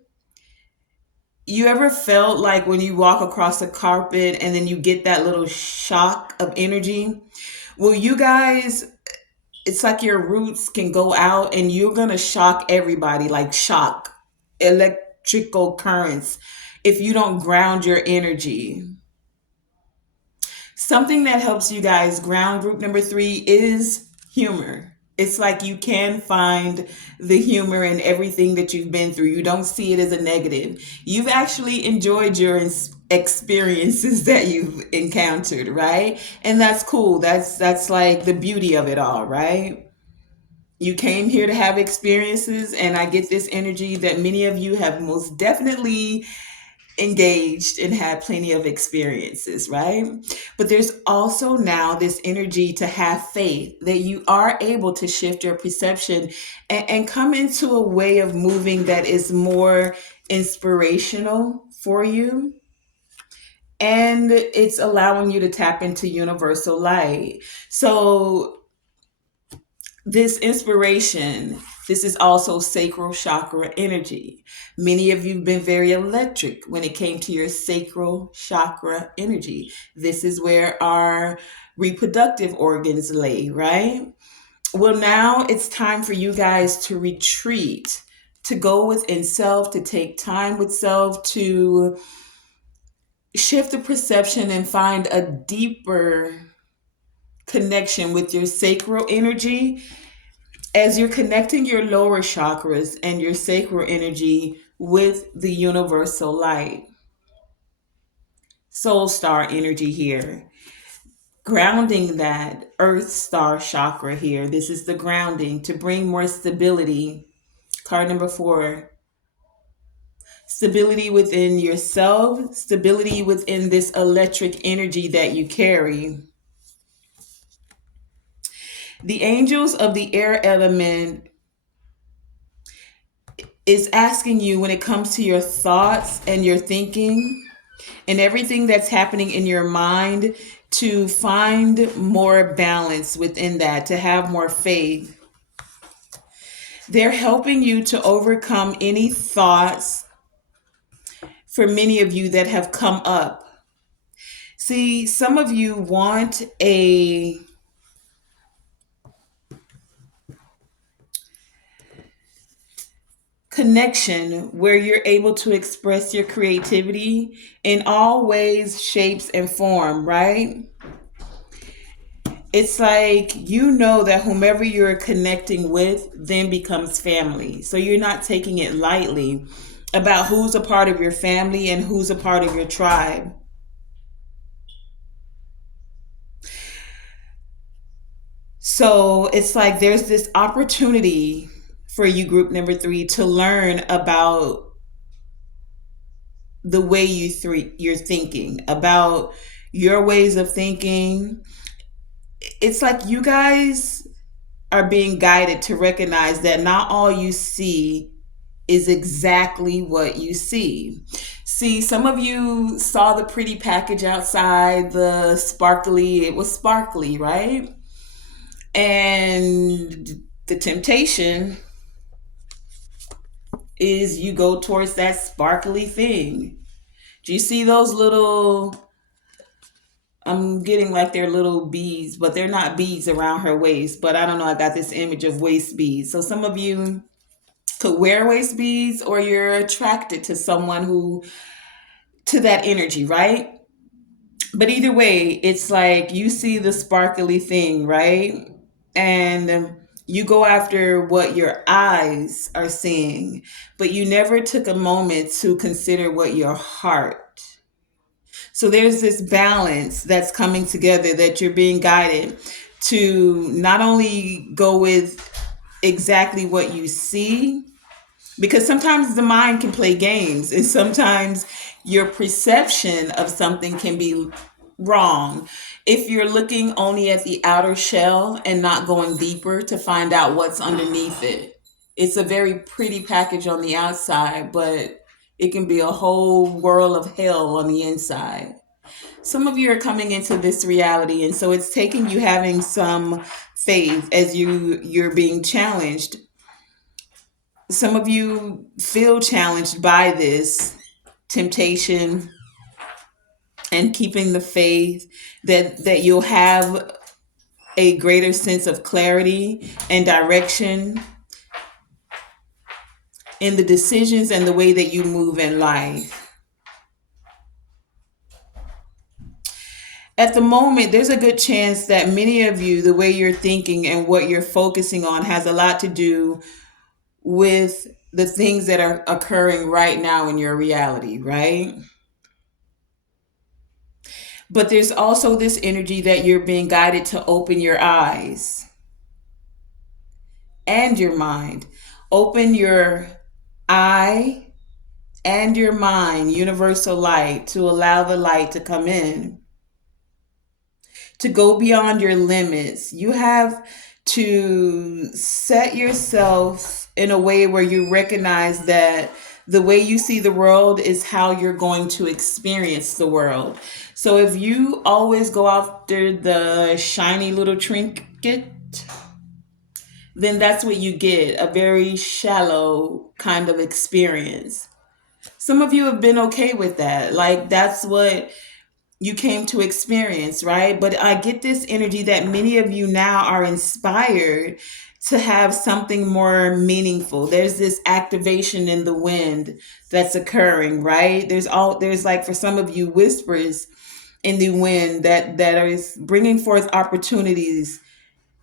you ever felt like when you walk across a carpet and then you get that little shock of energy? Well, you guys, it's like your roots can go out and you're going to shock everybody, like shock electrical currents if you don't ground your energy. Something that helps you guys ground, group number three, is humor. It's like you can find the humor in everything that you've been through. You don't see it as a negative. You've actually enjoyed your experiences that you've encountered, right? And that's cool. That's like the beauty of it all, right? You came here to have experiences, and I get this energy that many of you have most definitely engaged and had plenty of experiences, right? But there's also now this energy to have faith that you are able to shift your perception and come into a way of moving that is more inspirational for you. And it's allowing you to tap into universal light. So this inspiration, this is also sacral chakra energy. Many of you have been very electric when it came to your sacral chakra energy. This is where our reproductive organs lay, right? Well, now it's time for you guys to retreat, to go within self, to take time with self, to shift the perception and find a deeper connection with your sacral energy as you're connecting your lower chakras and your sacral energy with the universal light. Soul star energy here. Grounding that earth star chakra here. This is the grounding to bring more stability. Card number 4. Stability within yourself, stability within this electric energy that you carry. The angels of the air element is asking you, when it comes to your thoughts and your thinking and everything that's happening in your mind, to find more balance within that, to have more faith. They're helping you to overcome any thoughts for many of you that have come up. See, some of you want a connection where you're able to express your creativity in all ways, shapes, and form, right? It's like you know that whomever you're connecting with then becomes family. So you're not taking it lightly about who's a part of your family and who's a part of your tribe. So it's like there's this opportunity for you, group number 3, to learn about the way you're thinking, about your ways of thinking. It's like you guys are being guided to recognize that not all you see is exactly what you see. See, some of you saw the pretty package outside, the sparkly, it was sparkly, right? And the temptation is you go towards that sparkly thing. Do you see those little, I'm getting like they're little beads, but they're not beads around her waist. But I don't know, I got this image of waist beads. So some of you could wear waist beads, or you're attracted to someone who, to that energy, right? But either way, it's like you see the sparkly thing, right? And you go after what your eyes are seeing, but you never took a moment to consider what your heart. So there's this balance that's coming together that you're being guided to not only go with exactly what you see, because sometimes the mind can play games, and sometimes your perception of something can be wrong if you're looking only at the outer shell and not going deeper to find out what's underneath it. It's a very pretty package on the outside, but it can be a whole whirl of hell on the inside. Some of you are coming into this reality, and so it's taking you having some faith as you're being challenged. Some of you feel challenged by this temptation and keeping the faith that you'll have a greater sense of clarity and direction in the decisions and the way that you move in life. At the moment, there's a good chance that many of you, the way you're thinking and what you're focusing on has a lot to do with the things that are occurring right now in your reality, right? But there's also this energy that you're being guided to open your eyes and your mind. Open your eye and your mind, universal light, to allow the light to come in, to go beyond your limits. You have to set yourself in a way where you recognize that the way you see the world is how you're going to experience the world. So if you always go after the shiny little trinket, then that's what you get, a very shallow kind of experience. Some of you have been okay with that. Like, that's what you came to experience, right? But I get this energy that many of you now are inspired to have something more meaningful. There's this activation in the wind that's occurring, right? There's like, for some of you, whispers in the wind that is bringing forth opportunities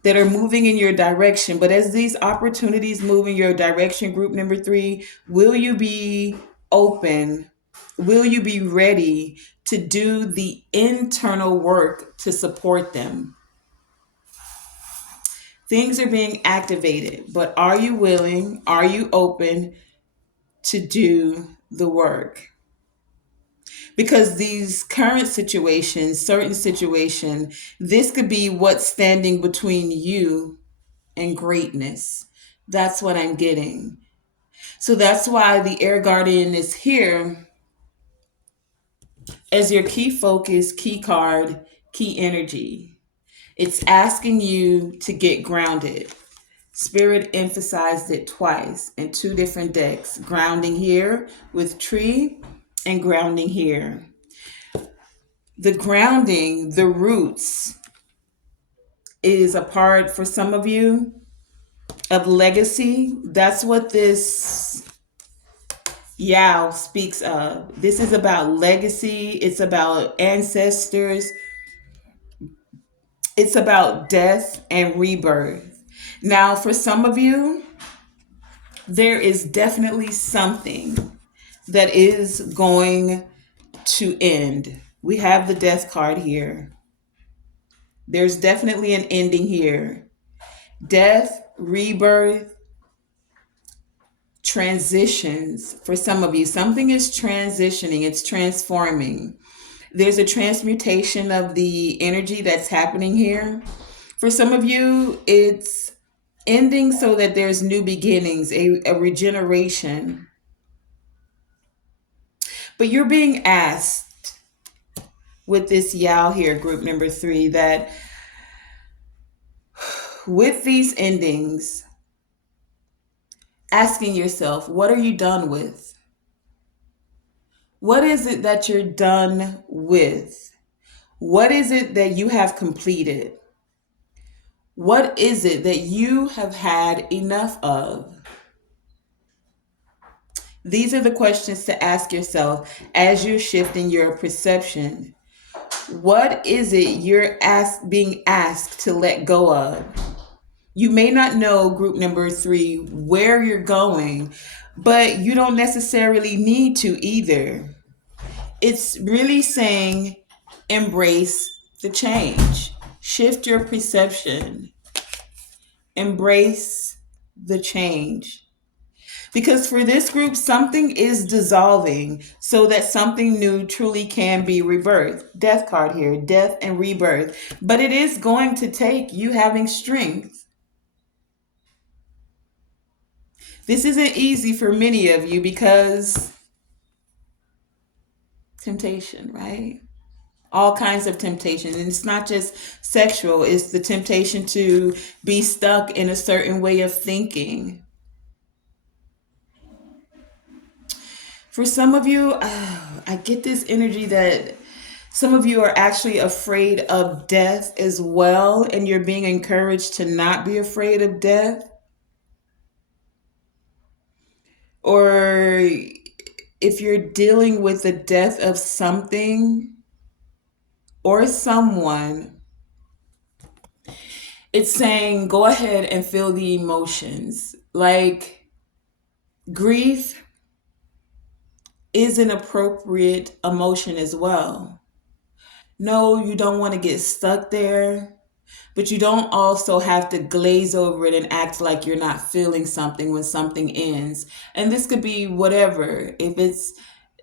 that are moving in your direction. But as these opportunities move in your direction, group number 3, will you be open? Will you be ready to do the internal work to support them? Things are being activated, but are you willing? Are you open to do the work? Because these current situations, certain situation, this could be what's standing between you and greatness. That's what I'm getting. So that's why the air guardian is here as your key focus, key card, key energy. It's asking you to get grounded. Spirit emphasized it twice in 2 different decks, grounding here with tree and grounding here. The grounding, the roots, is a part for some of you of legacy. That's what this Yao speaks of. This is about legacy, it's about ancestors, it's about death and rebirth. Now, for some of you, there is definitely something that is going to end. We have the death card here. There's definitely an ending here. Death, rebirth, transitions. For some of you, something is transitioning, it's transforming. There's a transmutation of the energy that's happening here. For some of you, it's ending so that there's new beginnings, a regeneration. But you're being asked with this Yao here, group number 3, that with these endings, asking yourself, what are you done with? What is it that you're done with? What is it that you have completed? What is it that you have had enough of? These are the questions to ask yourself as you're shifting your perception. What is it you're being asked to let go of? You may not know, group number 3, where you're going, but you don't necessarily need to either. It's really saying embrace the change, shift your perception, embrace the change. Because for this group, something is dissolving so that something new truly can be rebirthed. Death card here, death and rebirth. But it is going to take you having strength. This isn't easy for many of you because temptation, right? All kinds of temptation. And it's not just sexual, it's the temptation to be stuck in a certain way of thinking. For some of you, I get this energy that some of you are actually afraid of death as well, and you're being encouraged to not be afraid of death. Or if you're dealing with the death of something, or someone, it's saying go ahead and feel the emotions. Like grief is an appropriate emotion as well. No, you don't want to get stuck there, but you don't also have to glaze over it and act like you're not feeling something when something ends. And this could be whatever. If it's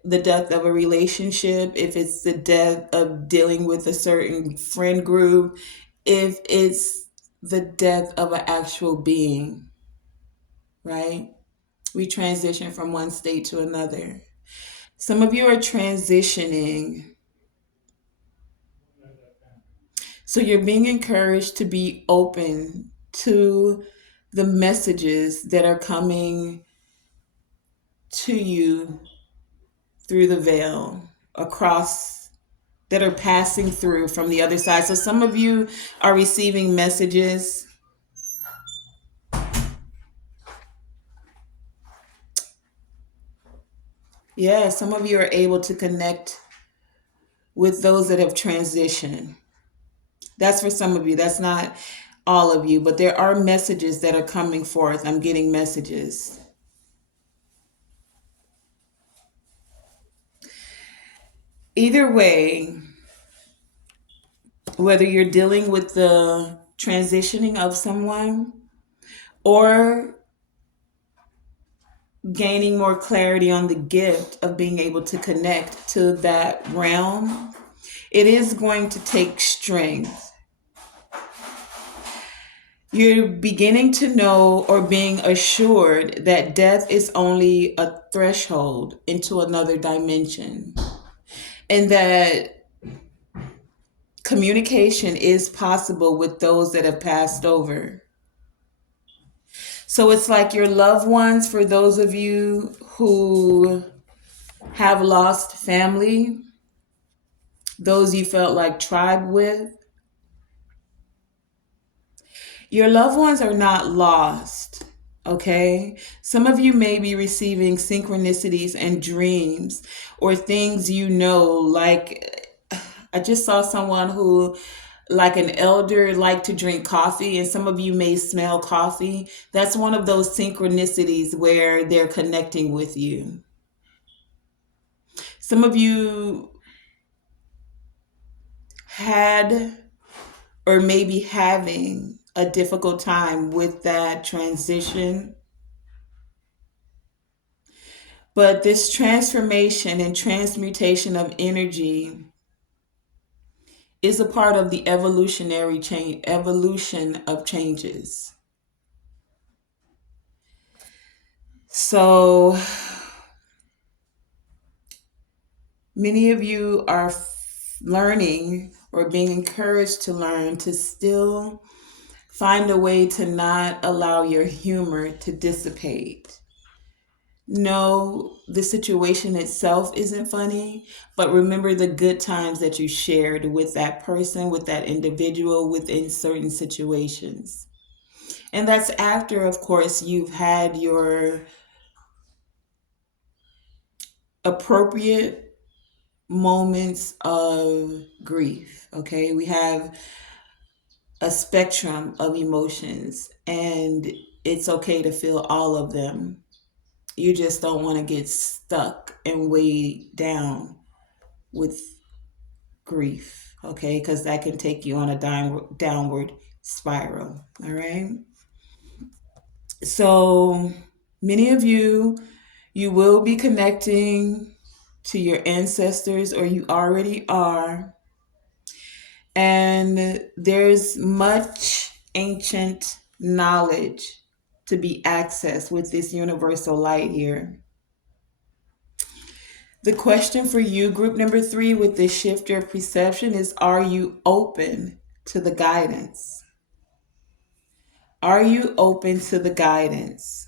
the death of a relationship, if it's the death of dealing with a certain friend group, if it's the death of an actual being, right? We transition from one state to another. Some of you are transitioning. So you're being encouraged to be open to the messages that are coming to you through the veil, across, that are passing through from the other side. So some of you are receiving messages. Yeah, some of you are able to connect with those that have transitioned. That's for some of you. That's not all of you, but there are messages that are coming forth. I'm getting messages. Either way, whether you're dealing with the transitioning of someone or gaining more clarity on the gift of being able to connect to that realm, it is going to take strength. You're beginning to know or being assured that death is only a threshold into another dimension, and that communication is possible with those that have passed over. So it's like your loved ones, for those of you who have lost family, those you felt like tribe with, your loved ones are not lost. Okay? Some of you may be receiving synchronicities and dreams or things like I just saw someone who, like an elder, liked to drink coffee, and some of you may smell coffee. That's one of those synchronicities where they're connecting with you. Some of you had or maybe having a difficult time with that transition. But this transformation and transmutation of energy is a part of the evolution of changes. So many of you are learning or being encouraged to learn to still find a way to not allow your humor to dissipate. No, the situation itself isn't funny, but remember the good times that you shared with that person, with that individual, within certain situations. And that's after, of course, you've had your appropriate moments of grief. Okay, we have a spectrum of emotions, and it's okay to feel all of them. You just don't want to get stuck and weighed down with grief, okay? Because that can take you on a downward spiral, all right? So many of you will be connecting to your ancestors, or you already are. And there's much ancient knowledge to be accessed with this universal light here. The question for you, group number 3, with this shift your perception is, are you open to the guidance? Are you open to the guidance?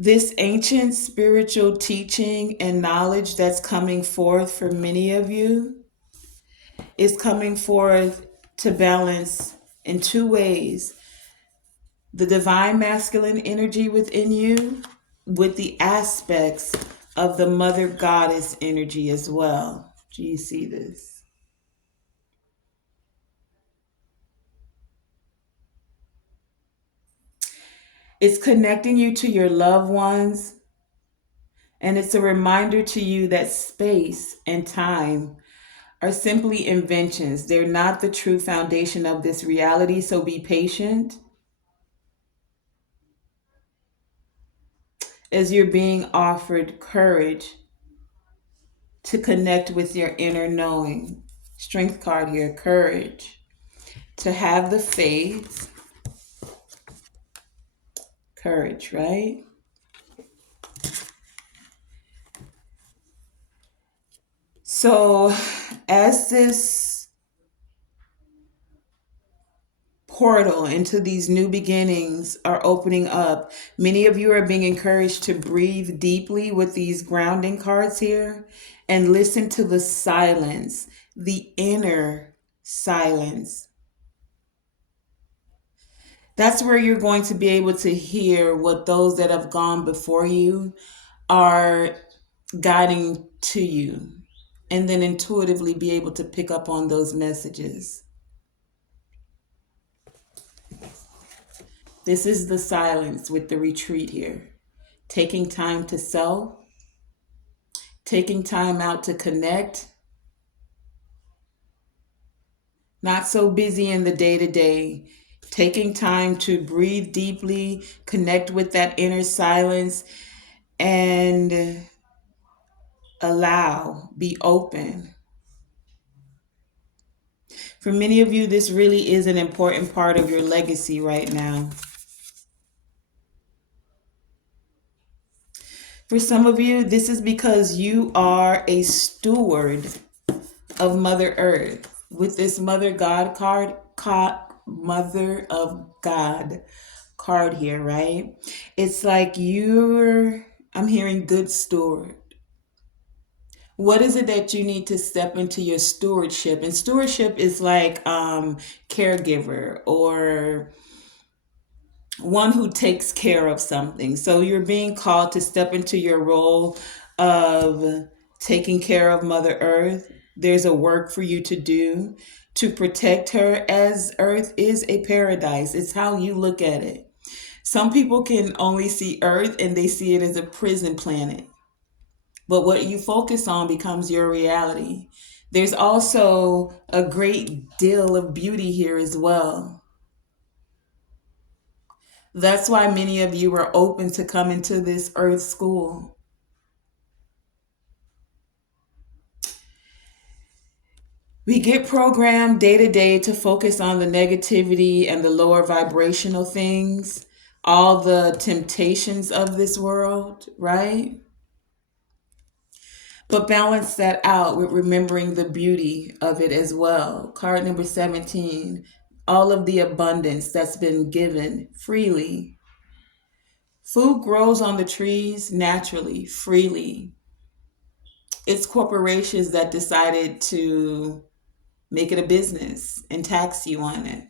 This ancient spiritual teaching and knowledge that's coming forth for many of you is coming forth to balance in two ways: the divine masculine energy within you with the aspects of the mother goddess energy as well. Do you see this? It's connecting you to your loved ones, and it's a reminder to you that space and time are simply inventions. They're not the true foundation of this reality, so be patient as you're being offered courage to connect with your inner knowing. Strength card here, courage. To have the faith, courage, right? So, as this portal into these new beginnings are opening up, many of you are being encouraged to breathe deeply with these grounding cards here and listen to the silence, the inner silence. That's where you're going to be able to hear what those that have gone before you are guiding to you, and then intuitively be able to pick up on those messages. This is the silence with the retreat here. Taking time to self, taking time out to connect, not so busy in the day to day, taking time to breathe deeply, connect with that inner silence, and allow, be open. For many of you, this really is an important part of your legacy right now. For some of you, this is because you are a steward of Mother Earth. With this Mother God card, Mother of God card here, right? It's like I'm hearing good steward. What is it that you need to step into your stewardship? And stewardship is like caregiver or one who takes care of something. So you're being called to step into your role of taking care of Mother Earth. There's a work for you to do to protect her, as Earth is a paradise. It's how you look at it. Some people can only see Earth and they see it as a prison planet. But what you focus on becomes your reality. There's also a great deal of beauty here as well. That's why many of you are open to come into this earth school. We get programmed day to day to focus on the negativity and the lower vibrational things, all the temptations of this world, right? But balance that out with remembering the beauty of it as well. Card number 17, all of the abundance that's been given freely. Food grows on the trees naturally, freely. It's corporations that decided to make it a business and tax you on it.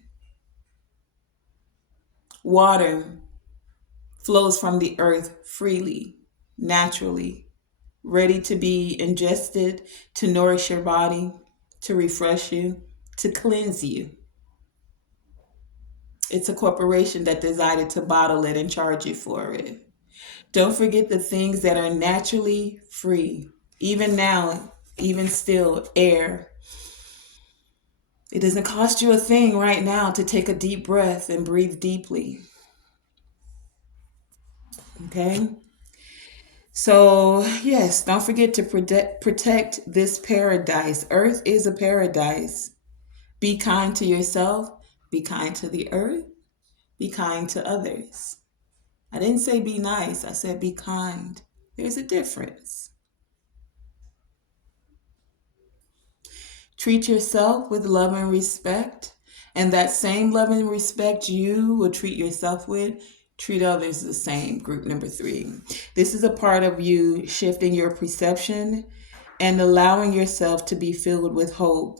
Water flows from the earth freely, naturally, ready to be ingested, to nourish your body, to refresh you, to cleanse you. It's a corporation that decided to bottle it and charge you for it. Don't forget the things that are naturally free. Even now, even still, air. It doesn't cost you a thing right now to take a deep breath and breathe deeply. Okay? So, yes, don't forget to protect this paradise. Earth is a paradise. Be kind to yourself, be kind to the earth, be kind to others. I didn't say be nice, I said be kind. There's a difference. Treat yourself with love and respect, and that same love and respect you will treat yourself with, treat others the same. Group number 3. This is a part of you shifting your perception and allowing yourself to be filled with hope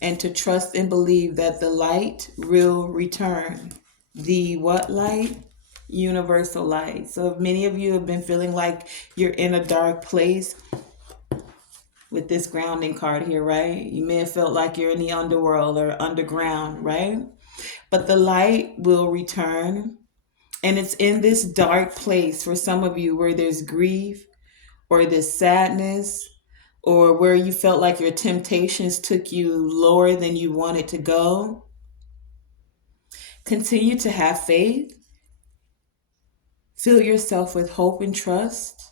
and to trust and believe that the light will return. The what light? universal light. So if many of you have been feeling like you're in a dark place with this grounding card here, right? You may have felt like you're in the underworld or underground, right? But the light will return. And it's in this dark place for some of you where there's grief or this sadness or where you felt like your temptations took you lower than you wanted to go. Continue to have faith. Fill yourself with hope and trust.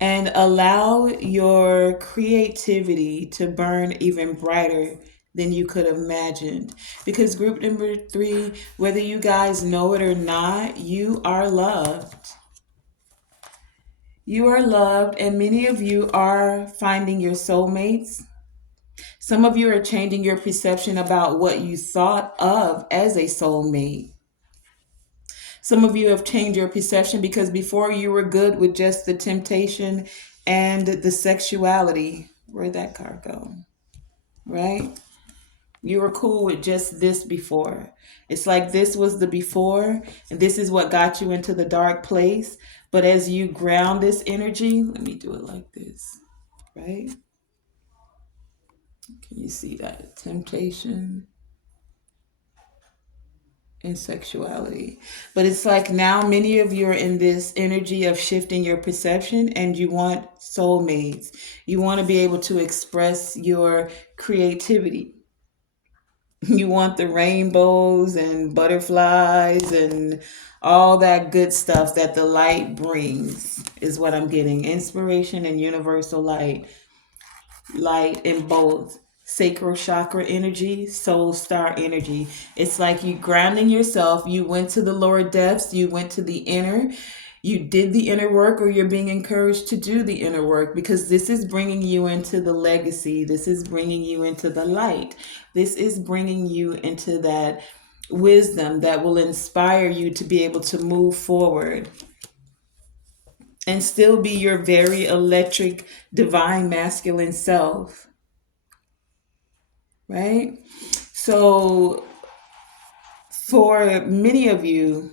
And allow your creativity to burn even brighter than you could have imagined. Because group number 3, whether you guys know it or not, you are loved. You are loved, and many of you are finding your soulmates. Some of you are changing your perception about what you thought of as a soulmate. Some of you have changed your perception because before you were good with just the temptation and the sexuality. Where'd that card go? Right? You were cool with just this before. It's like this was the before, and this is what got you into the dark place. But as you ground this energy, let me do it like this, right? Can you see that? Temptation and sexuality. But it's like now many of you are in this energy of shifting your perception and you want soulmates. You want to be able to express your creativity. You want the rainbows and butterflies and all that good stuff that the light brings is what I'm getting. Inspiration and universal light. Light in both sacral chakra energy, soul star energy. It's like you grounding yourself. You went to the lower depths. You went to the inner. You did the inner work, or you're being encouraged to do the inner work, because this is bringing you into the legacy. This is bringing you into the light. This is bringing you into that wisdom that will inspire you to be able to move forward and still be your very electric, divine, masculine self. Right? So for many of you,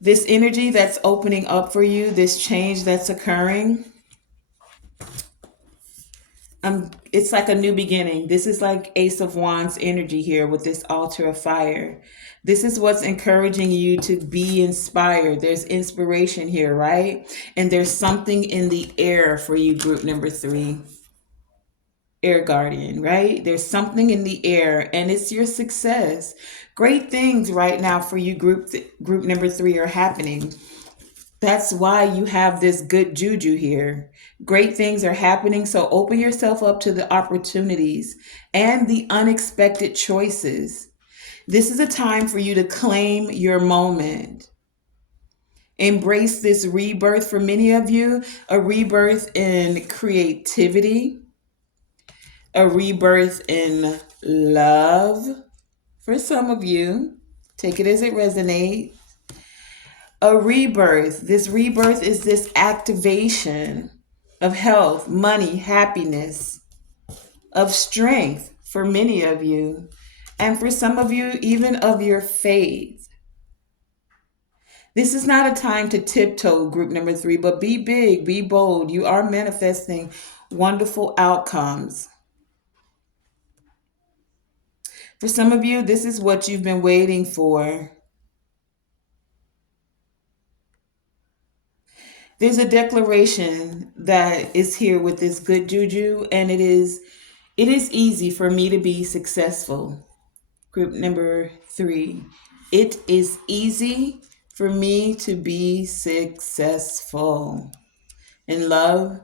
this energy that's opening up for you, this change that's occurring, it's like a new beginning. This is like Ace of Wands energy here with this altar of fire. This is what's encouraging you to be inspired. There's inspiration here, right? And there's something in the air for you, group number 3. Air guardian, right? There's something in the air and it's your success. Great things right now for you, group number 3 are happening. That's why you have this good juju here. Great things are happening. So open yourself up to the opportunities and the unexpected choices. This is a time for you to claim your moment. Embrace this rebirth for many of you, a rebirth in creativity, a rebirth in love for some of you. Take it as it resonates. A rebirth. This rebirth is this activation of health, money, happiness, of strength for many of you. And for some of you, even of your faith. This is not a time to tiptoe, group number 3, but be big, be bold. You are manifesting wonderful outcomes. For some of you, this is what you've been waiting for. There's a declaration that is here with this good juju, and it is easy for me to be successful. Group number 3. It is easy for me to be successful in love,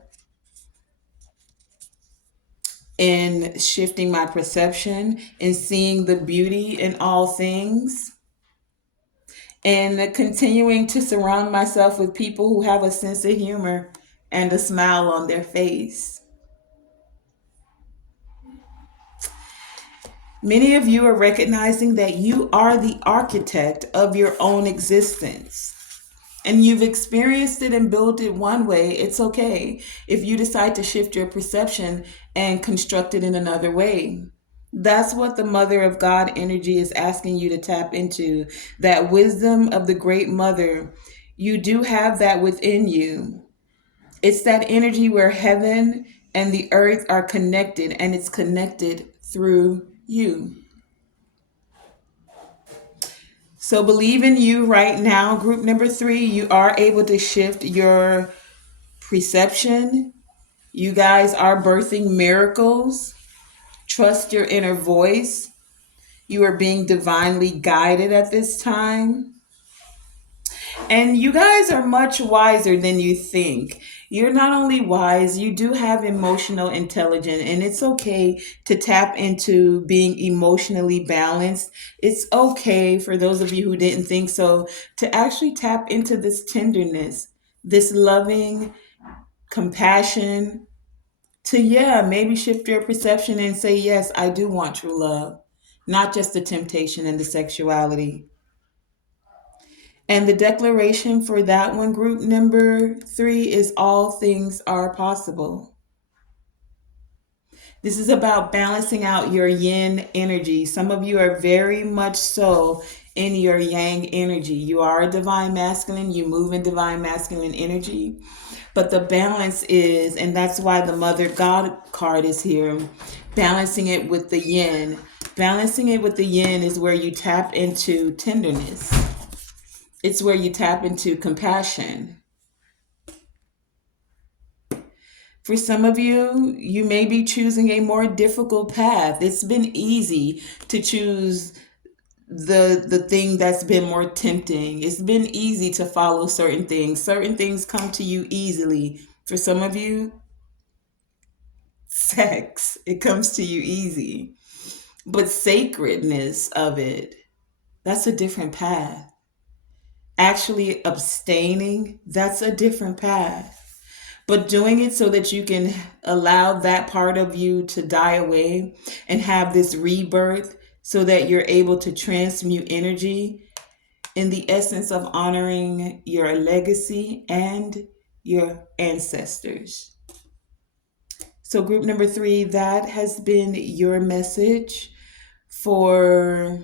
in shifting my perception, in seeing the beauty in all things, and continuing to surround myself with people who have a sense of humor and a smile on their face. Many of you are recognizing that you are the architect of your own existence. And you've experienced it and built it one way. It's okay if you decide to shift your perception and construct it in another way. That's what the Mother of God energy is asking you to tap into. That wisdom of the Great Mother. You do have that within you. It's that energy where heaven and the earth are connected, and it's connected through you. So believe in you right now. Group number 3, you are able to shift your perception. You guys are birthing miracles. Trust your inner voice. You are being divinely guided at this time. And you guys are much wiser than you think. You're not only wise, you do have emotional intelligence, and it's okay to tap into being emotionally balanced. It's okay for those of you who didn't think so to actually tap into this tenderness, this loving compassion, to, yeah, maybe shift your perception and say, yes, I do want true love, not just the temptation and the sexuality. And the declaration for that one, group number 3, is all things are possible. This is about balancing out your yin energy. Some of you are very much so in your yang energy. You are a divine masculine, you move in divine masculine energy. But the balance is, and that's why the Mother God card is here, balancing it with the yin. Balancing it with the yin is where you tap into tenderness. It's where you tap into compassion. For some of you, you may be choosing a more difficult path. It's been easy to choose the thing that's been more tempting. It's been easy to follow certain things. Certain things come to you easily. For some of you, sex, it comes to you easy. But sacredness of it, that's a different path. Actually abstaining, that's a different path. But doing it so that you can allow that part of you to die away and have this rebirth so that you're able to transmute energy in the essence of honoring your legacy and your ancestors. So, group number 3, that has been your message for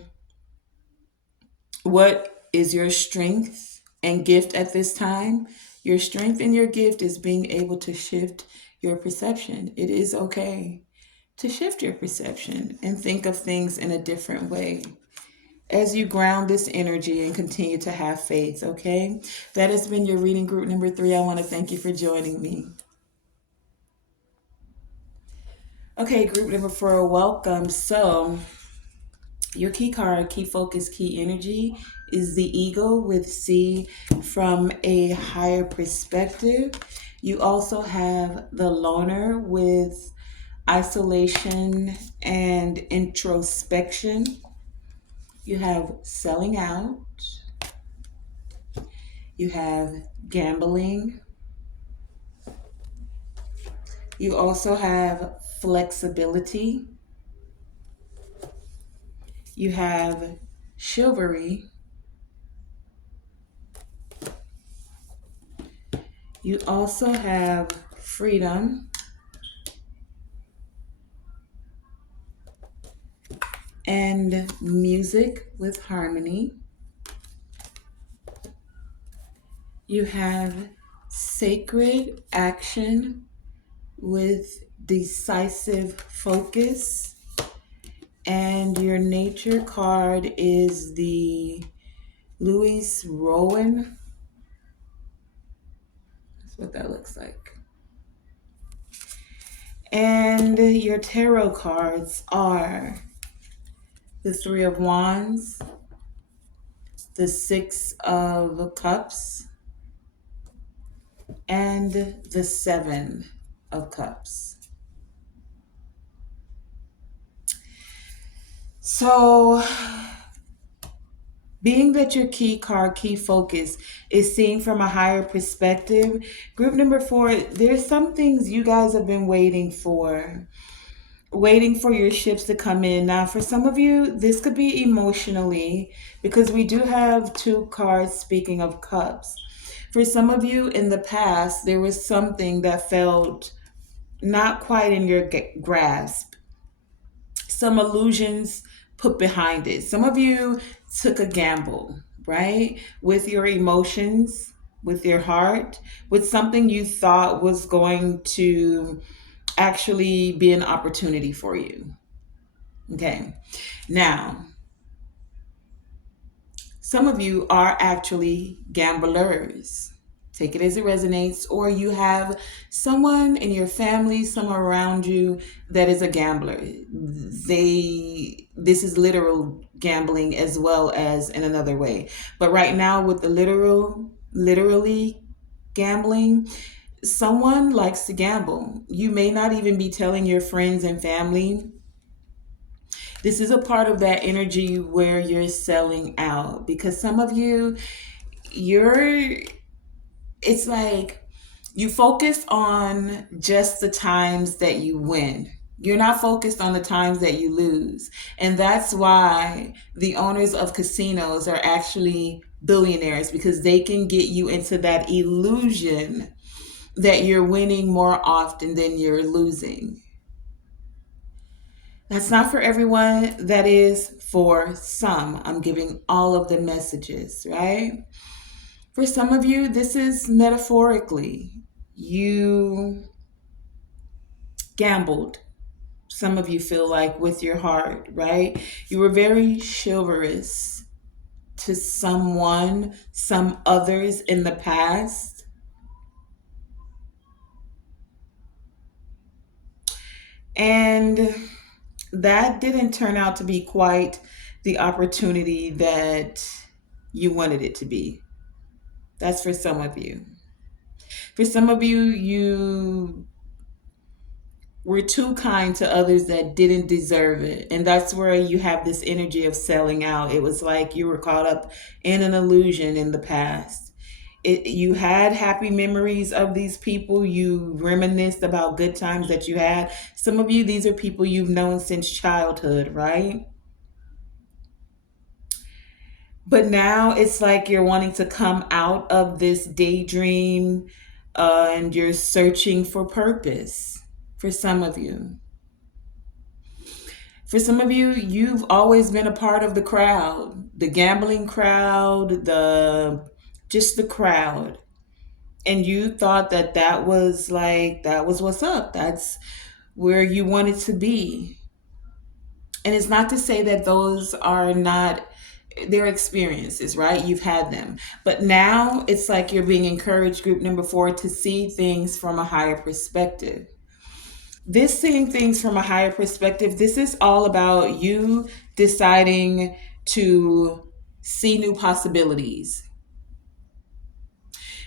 what is your strength and gift at this time. Your strength and your gift is being able to shift your perception. It is okay to shift your perception and think of things in a different way as you ground this energy and continue to have faith, okay? That has been your reading, group number 3. I want to thank you for joining me. Okay, group number 4, welcome. So, your key card, key focus, key energy is the eagle with C from a higher perspective. You also have the loner with isolation and introspection. You have selling out. You have gambling. You also have flexibility. You have chivalry. You also have freedom. And music with harmony. You have sacred action with decisive focus. And your nature card is the Louis Rowan. That's what that looks like. And your tarot cards are the Three of Wands, the Six of Cups, and the Seven of Cups. So, being that your key card, key focus, is seeing from a higher perspective, group number 4, there's some things you guys have been waiting for your ships to come in. Now, for some of you, this could be emotionally, because we do have 2 cards speaking of cups. For some of you in the past, there was something that felt not quite in your grasp. some illusions put behind it. Some of you took a gamble, right? With your emotions, with your heart, with something you thought was going to actually be an opportunity for you. Okay. Now, some of you are actually gamblers. Take it as it resonates, or you have someone in your family, someone around you that is a gambler. This is literal gambling as well as in another way. But right now, with the literally gambling, someone likes to gamble. You may not even be telling your friends and family. This is a part of that energy where you're selling out because some of you, you're, it's like you focus on just the times that you win. You're not focused on the times that you lose. And that's why the owners of casinos are actually billionaires because they can get you into that illusion that you're winning more often than you're losing. That's not for everyone. That is for some. I'm giving all of the messages, right? For some of you, this is metaphorically. You gambled. Some of you feel like with your heart, right? You were very chivalrous to someone, some others in the past. And that didn't turn out to be quite the opportunity that you wanted it to be. That's for some of you. For some of you, you were too kind to others that didn't deserve it. And that's where you have this energy of selling out. It was like you were caught up in an illusion in the past. You had happy memories of these people. You reminisced about good times that you had. Some of you, these are people you've known since childhood, right? But now it's like you're wanting to come out of this daydream and you're searching for purpose for some of you. For some of you, you've always been a part of the crowd, the gambling crowd, the just the crowd. And you thought that that was what's up. That's where you wanted to be. And it's not to say that those are not their experiences, right? You've had them. But now it's like you're being encouraged, group number 4, to see things from a higher perspective. This seeing things from a higher perspective, this is all about you deciding to see new possibilities.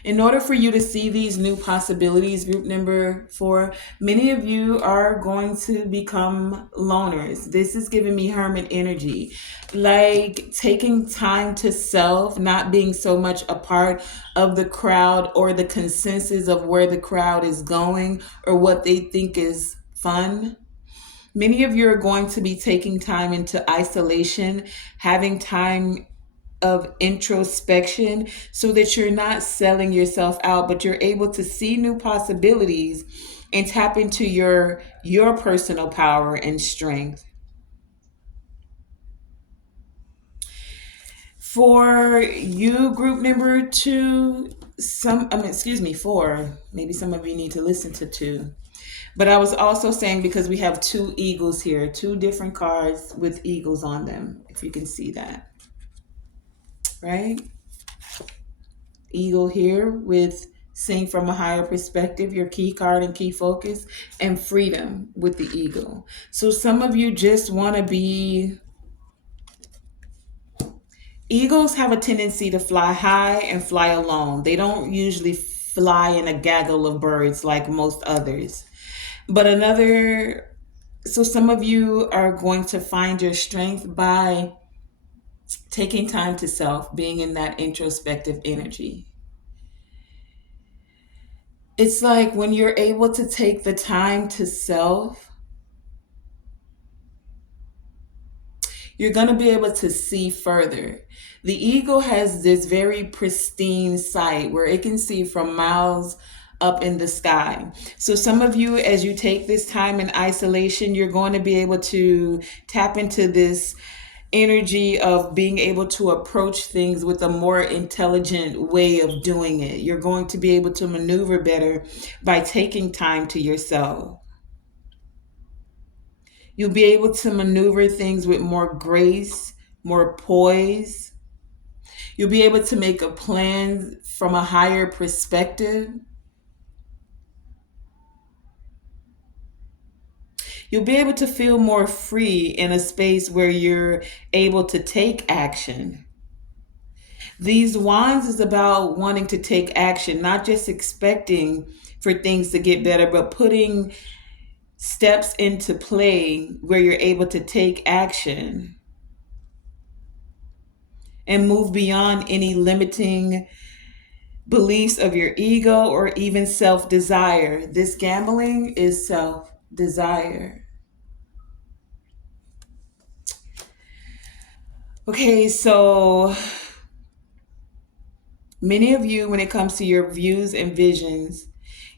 In order for you to see these new possibilities, group number 4, many of you are going to become loners. This is giving me hermit energy, like taking time to self, not being so much a part of the crowd or the consensus of where the crowd is going or what they think is fun. Many of you are going to be taking time into isolation, having time of introspection so that you're not selling yourself out, but you're able to see new possibilities and tap into your personal power and strength. For you, group number 2, excuse me, 4, maybe some of you need to listen to 2. But I was also saying because we have 2 eagles here, 2 different cards with eagles on them, if you can see that, right? Eagle here with seeing from a higher perspective, your key card and key focus, and freedom with the eagle. So some of you just want to be, eagles have a tendency to fly high and fly alone. They don't usually fly in a gaggle of birds like most others. But so some of you are going to find your strength by taking time to self, being in that introspective energy. It's like when you're able to take the time to self, you're going to be able to see further. The eagle has this very pristine sight where it can see from miles up in the sky. So, some of you, as you take this time in isolation, you're going to be able to tap into this energy of being able to approach things with a more intelligent way of doing it. You're going to be able to maneuver better by taking time to yourself. You'll be able to maneuver things with more grace, more poise. You'll be able to make a plan from a higher perspective. You'll be able to feel more free in a space where you're able to take action. These wands is about wanting to take action, not just expecting for things to get better, but putting steps into play where you're able to take action and move beyond any limiting beliefs of your ego or even self desire. This gambling is self desire. Okay, so many of you, when it comes to your views and visions,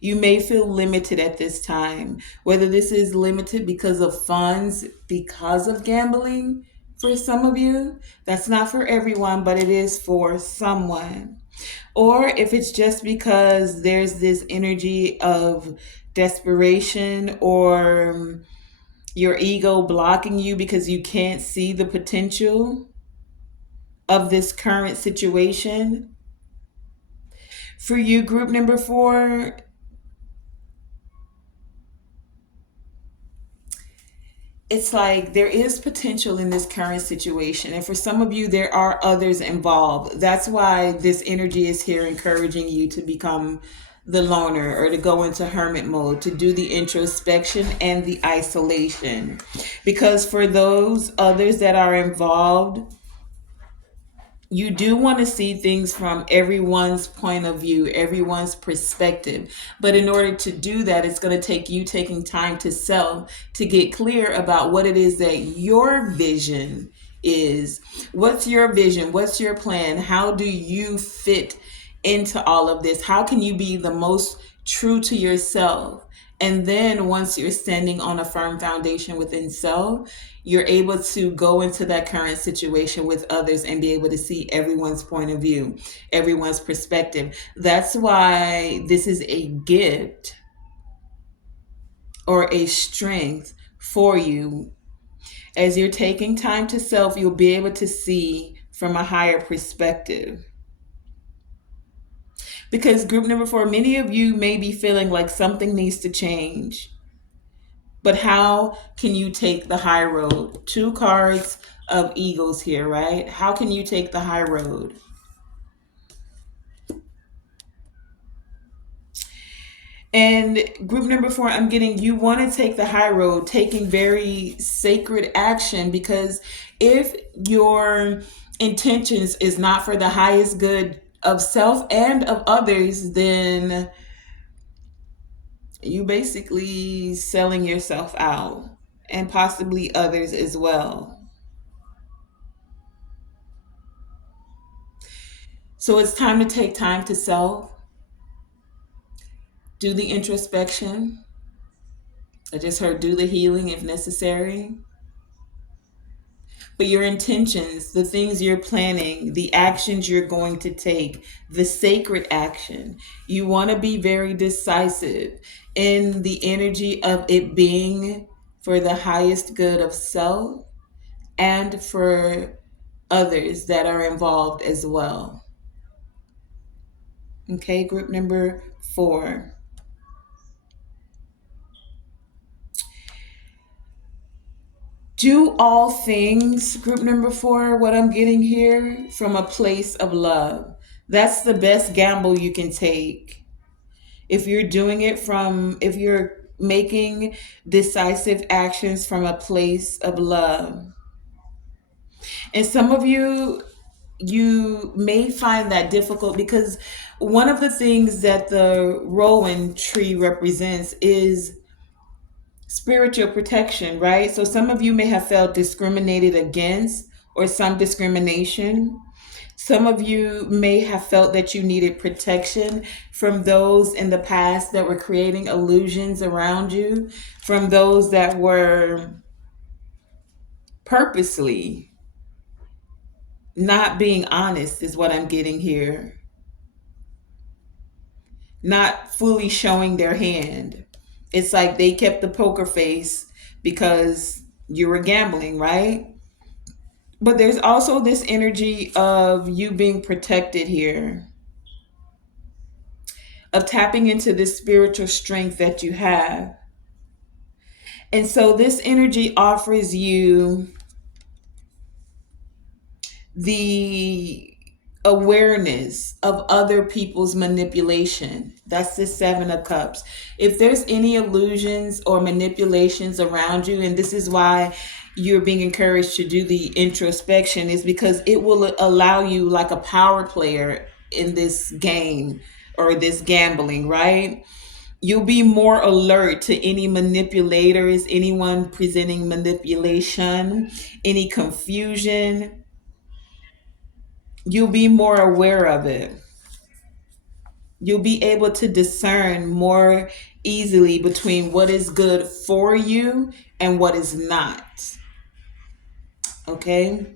you may feel limited at this time. Whether this is limited because of funds, because of gambling, for some of you, that's not for everyone, but it is for someone. Or if it's just because there's this energy of desperation or your ego blocking you because you can't see the potential of this current situation. For you, group number 4, it's like there is potential in this current situation. And for some of you, there are others involved. That's why this energy is here encouraging you to become the loner or to go into hermit mode, to do the introspection and the isolation. Because for those others that are involved, you do want to see things from everyone's point of view, everyone's perspective. But in order to do that, it's going to take you taking time to self to get clear about what it is that your vision is. What's your vision? What's your plan? How do you fit into all of this? How can you be the most true to yourself? And then once you're standing on a firm foundation within self, you're able to go into that current situation with others and be able to see everyone's point of view, everyone's perspective. That's why this is a gift or a strength for you. As you're taking time to self, you'll be able to see from a higher perspective. Because group number 4, many of you may be feeling like something needs to change. But how can you take the high road? 2 cards of eagles here, right? How can you take the high road? And group number 4, I'm getting you want to take the high road, taking very sacred action, because if your intentions is not for the highest good of self and of others, then you basically selling yourself out and possibly others as well. So it's time to take time to self, do the introspection. I just heard do the healing if necessary. But your intentions, the things you're planning, the actions you're going to take, the sacred action, you want to be very decisive in the energy of it being for the highest good of self and for others that are involved as well. Okay, group number 4. Do all things, group number 4, what I'm getting here, from a place of love. That's the best gamble you can take. If you're doing it if you're making decisive actions from a place of love. And some of you may find that difficult because one of the things that the rowan tree represents is spiritual protection, right? So some of you may have felt discriminated against or some discrimination. Some of you may have felt that you needed protection from those in the past that were creating illusions around you, from those that were purposely not being honest, is what I'm getting here, not fully showing their hand. It's like they kept the poker face because you were gambling, right? But there's also this energy of you being protected here, of tapping into this spiritual strength that you have. And so this energy offers you the awareness of other people's manipulation. That's the Seven of Cups. If there's any illusions or manipulations around you, and this is why you're being encouraged to do the introspection, is because it will allow you, like a power player in this game or this gambling, right? You'll be more alert to any manipulators, anyone presenting manipulation, any confusion. You'll be more aware of it. You'll be able to discern more easily between what is good for you and what is not. Okay?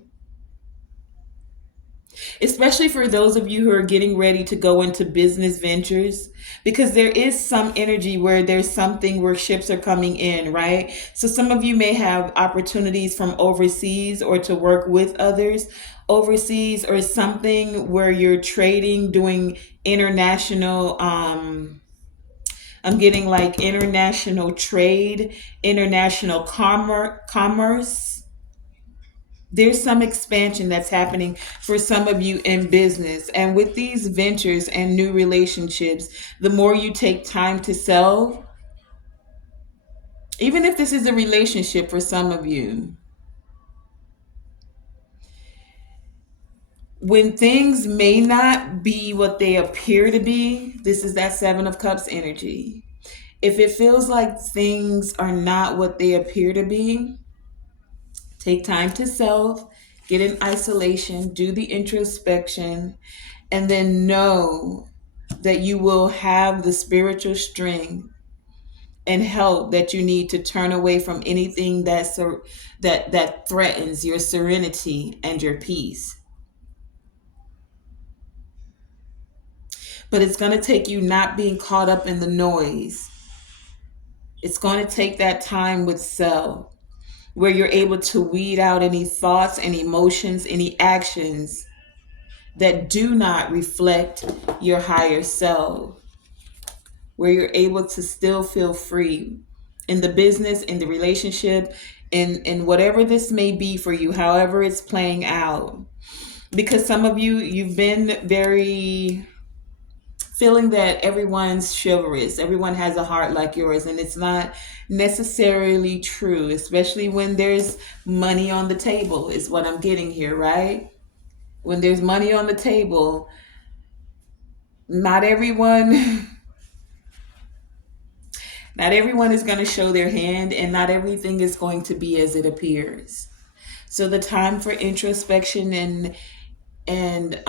Especially for those of you who are getting ready to go into business ventures, because there is some energy where there's something where ships are coming in, right? So some of you may have opportunities from overseas or to work with others overseas, or something where you're trading, doing international, I'm getting like international trade, international commerce. There's some expansion that's happening for some of you in business. And with these ventures and new relationships, the more you take time to sell, even if this is a relationship for some of you, when things may not be what they appear to be, this is that Seven of Cups energy. If it feels like things are not what they appear to be, take time to self, get in isolation, do the introspection, and then know that you will have the spiritual strength and help that you need to turn away from anything that threatens your serenity and your peace. But it's going to take you not being caught up in the noise. It's going to take that time with self, where you're able to weed out any thoughts, any emotions, any actions that do not reflect your higher self, where you're able to still feel free in the business, in the relationship, in whatever this may be for you, however it's playing out. Because some of you, you've been very feeling that everyone's chivalrous, everyone has a heart like yours, and it's not necessarily true, especially when there's money on the table, is what I'm getting here, right? When there's money on the table, not everyone not everyone is going to show their hand, and not everything is going to be as it appears. So the time for introspection and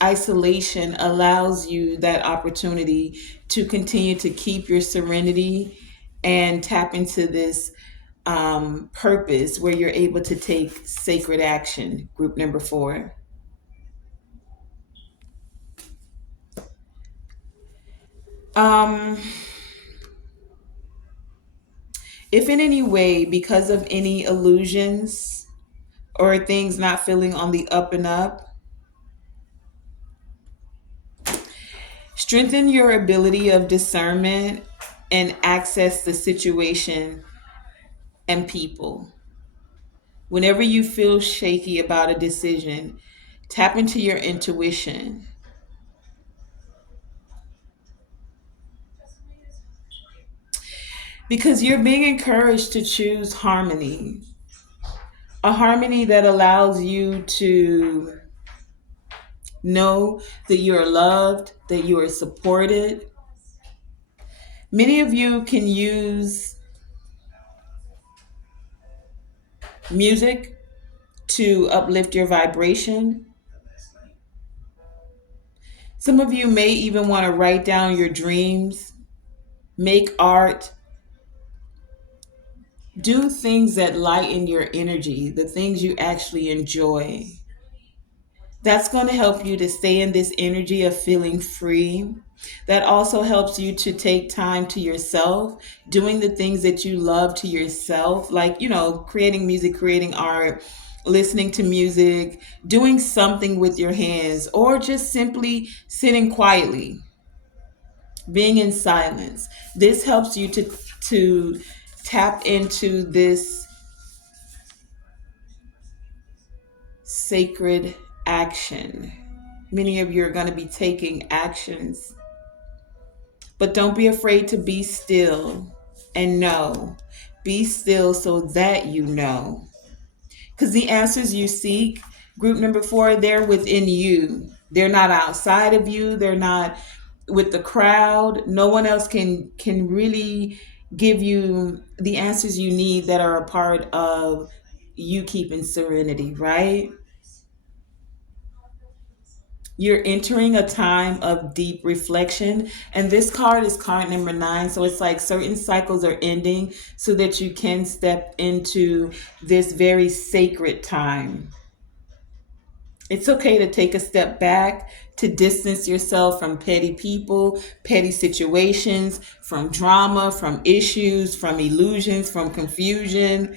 isolation allows you that opportunity to continue to keep your serenity and tap into this purpose where you're able to take sacred action. Group number 4. Um, if in any way, because of any illusions or things not feeling on the up and up, strengthen your ability of discernment and access the situation and people. Whenever you feel shaky about a decision, tap into your intuition, because you're being encouraged to choose harmony, a harmony that allows you to know that you're loved, that you are supported. Many of you can use music to uplift your vibration. Some of you may even want to write down your dreams, make art, do things that lighten your energy, the things you actually enjoy. That's going to help you to stay in this energy of feeling free. That also helps you to take time to yourself, doing the things that you love to yourself, like, creating music, creating art, listening to music, doing something with your hands, or just simply sitting quietly, being in silence. This helps you to tap into this sacred action. Many of you are going to be taking actions, but don't be afraid to be still and know. Be still so that you know. Because the answers you seek, group number 4, they're within you. They're not outside of you. They're not with the crowd. No one else can really give you the answers you need that are a part of you keeping serenity, right? You're entering a time of deep reflection. And this card is card number 9. So it's like certain cycles are ending so that you can step into this very sacred time. It's okay to take a step back, to distance yourself from petty people, petty situations, from drama, from issues, from illusions, from confusion.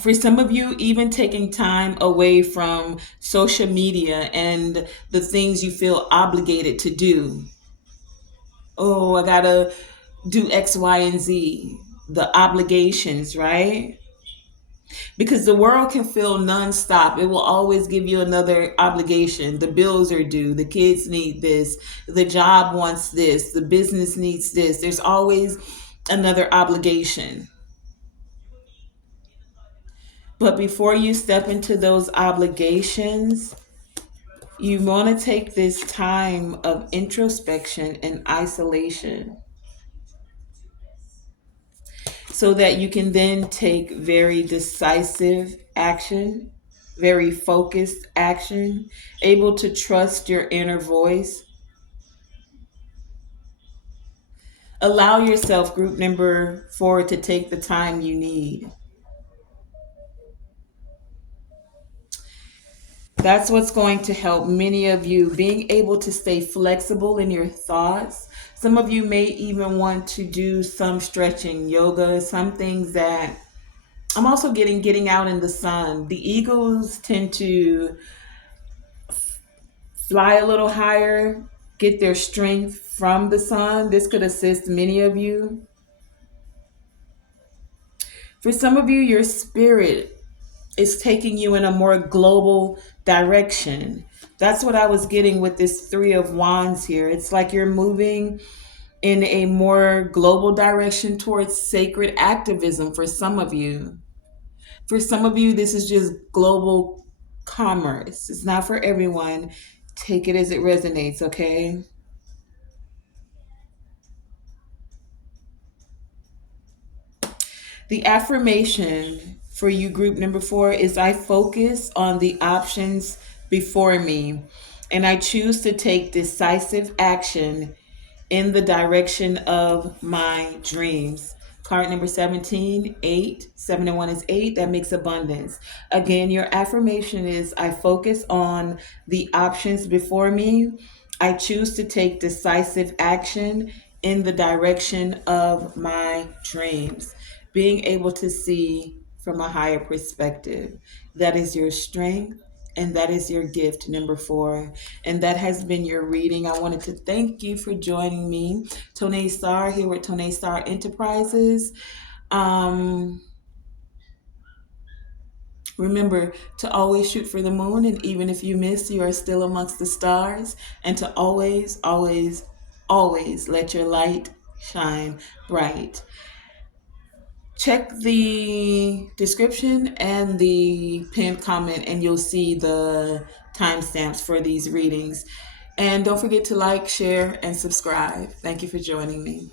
For some of you, even taking time away from social media and the things you feel obligated to do. Oh, I gotta do X, Y, and Z. The obligations, right? Because the world can feel nonstop. It will always give you another obligation. The bills are due. The kids need this. The job wants this. The business needs this. There's always another obligation. But before you step into those obligations, you want to take this time of introspection and isolation so that you can then take very decisive action, very focused action, able to trust your inner voice. Allow yourself, group number 4, to take the time you need. That's what's going to help many of you being able to stay flexible in your thoughts. Some of you may even want to do some stretching, yoga, some things that I'm also getting out in the sun. The eagles tend to fly a little higher, get their strength from the sun. This could assist many of you. For some of you, your spirit is taking you in a more global direction. That's what I was getting with this 3 of Wands here. It's like you're moving in a more global direction towards sacred activism for some of you. For some of you, this is just global commerce. It's not for everyone. Take it as it resonates, okay? The affirmation for you, group number 4, is I focus on the options before me and I choose to take decisive action in the direction of my dreams. Card number 17, 8. 7 and 1 is 8. That makes abundance. Again, your affirmation is I focus on the options before me. I choose to take decisive action in the direction of my dreams. Being able to see from a higher perspective. That is your strength. And that is your gift, number 4. And that has been your reading. I wanted to thank you for joining me. Tonae Star here with Tonae Star Enterprises. Um, Remember to always shoot for the moon. And even if you miss, you are still amongst the stars. And to always, always, always let your light shine bright. Check the description and the pinned comment, and you'll see the timestamps for these readings. And don't forget to like, share, and subscribe. Thank you for joining me.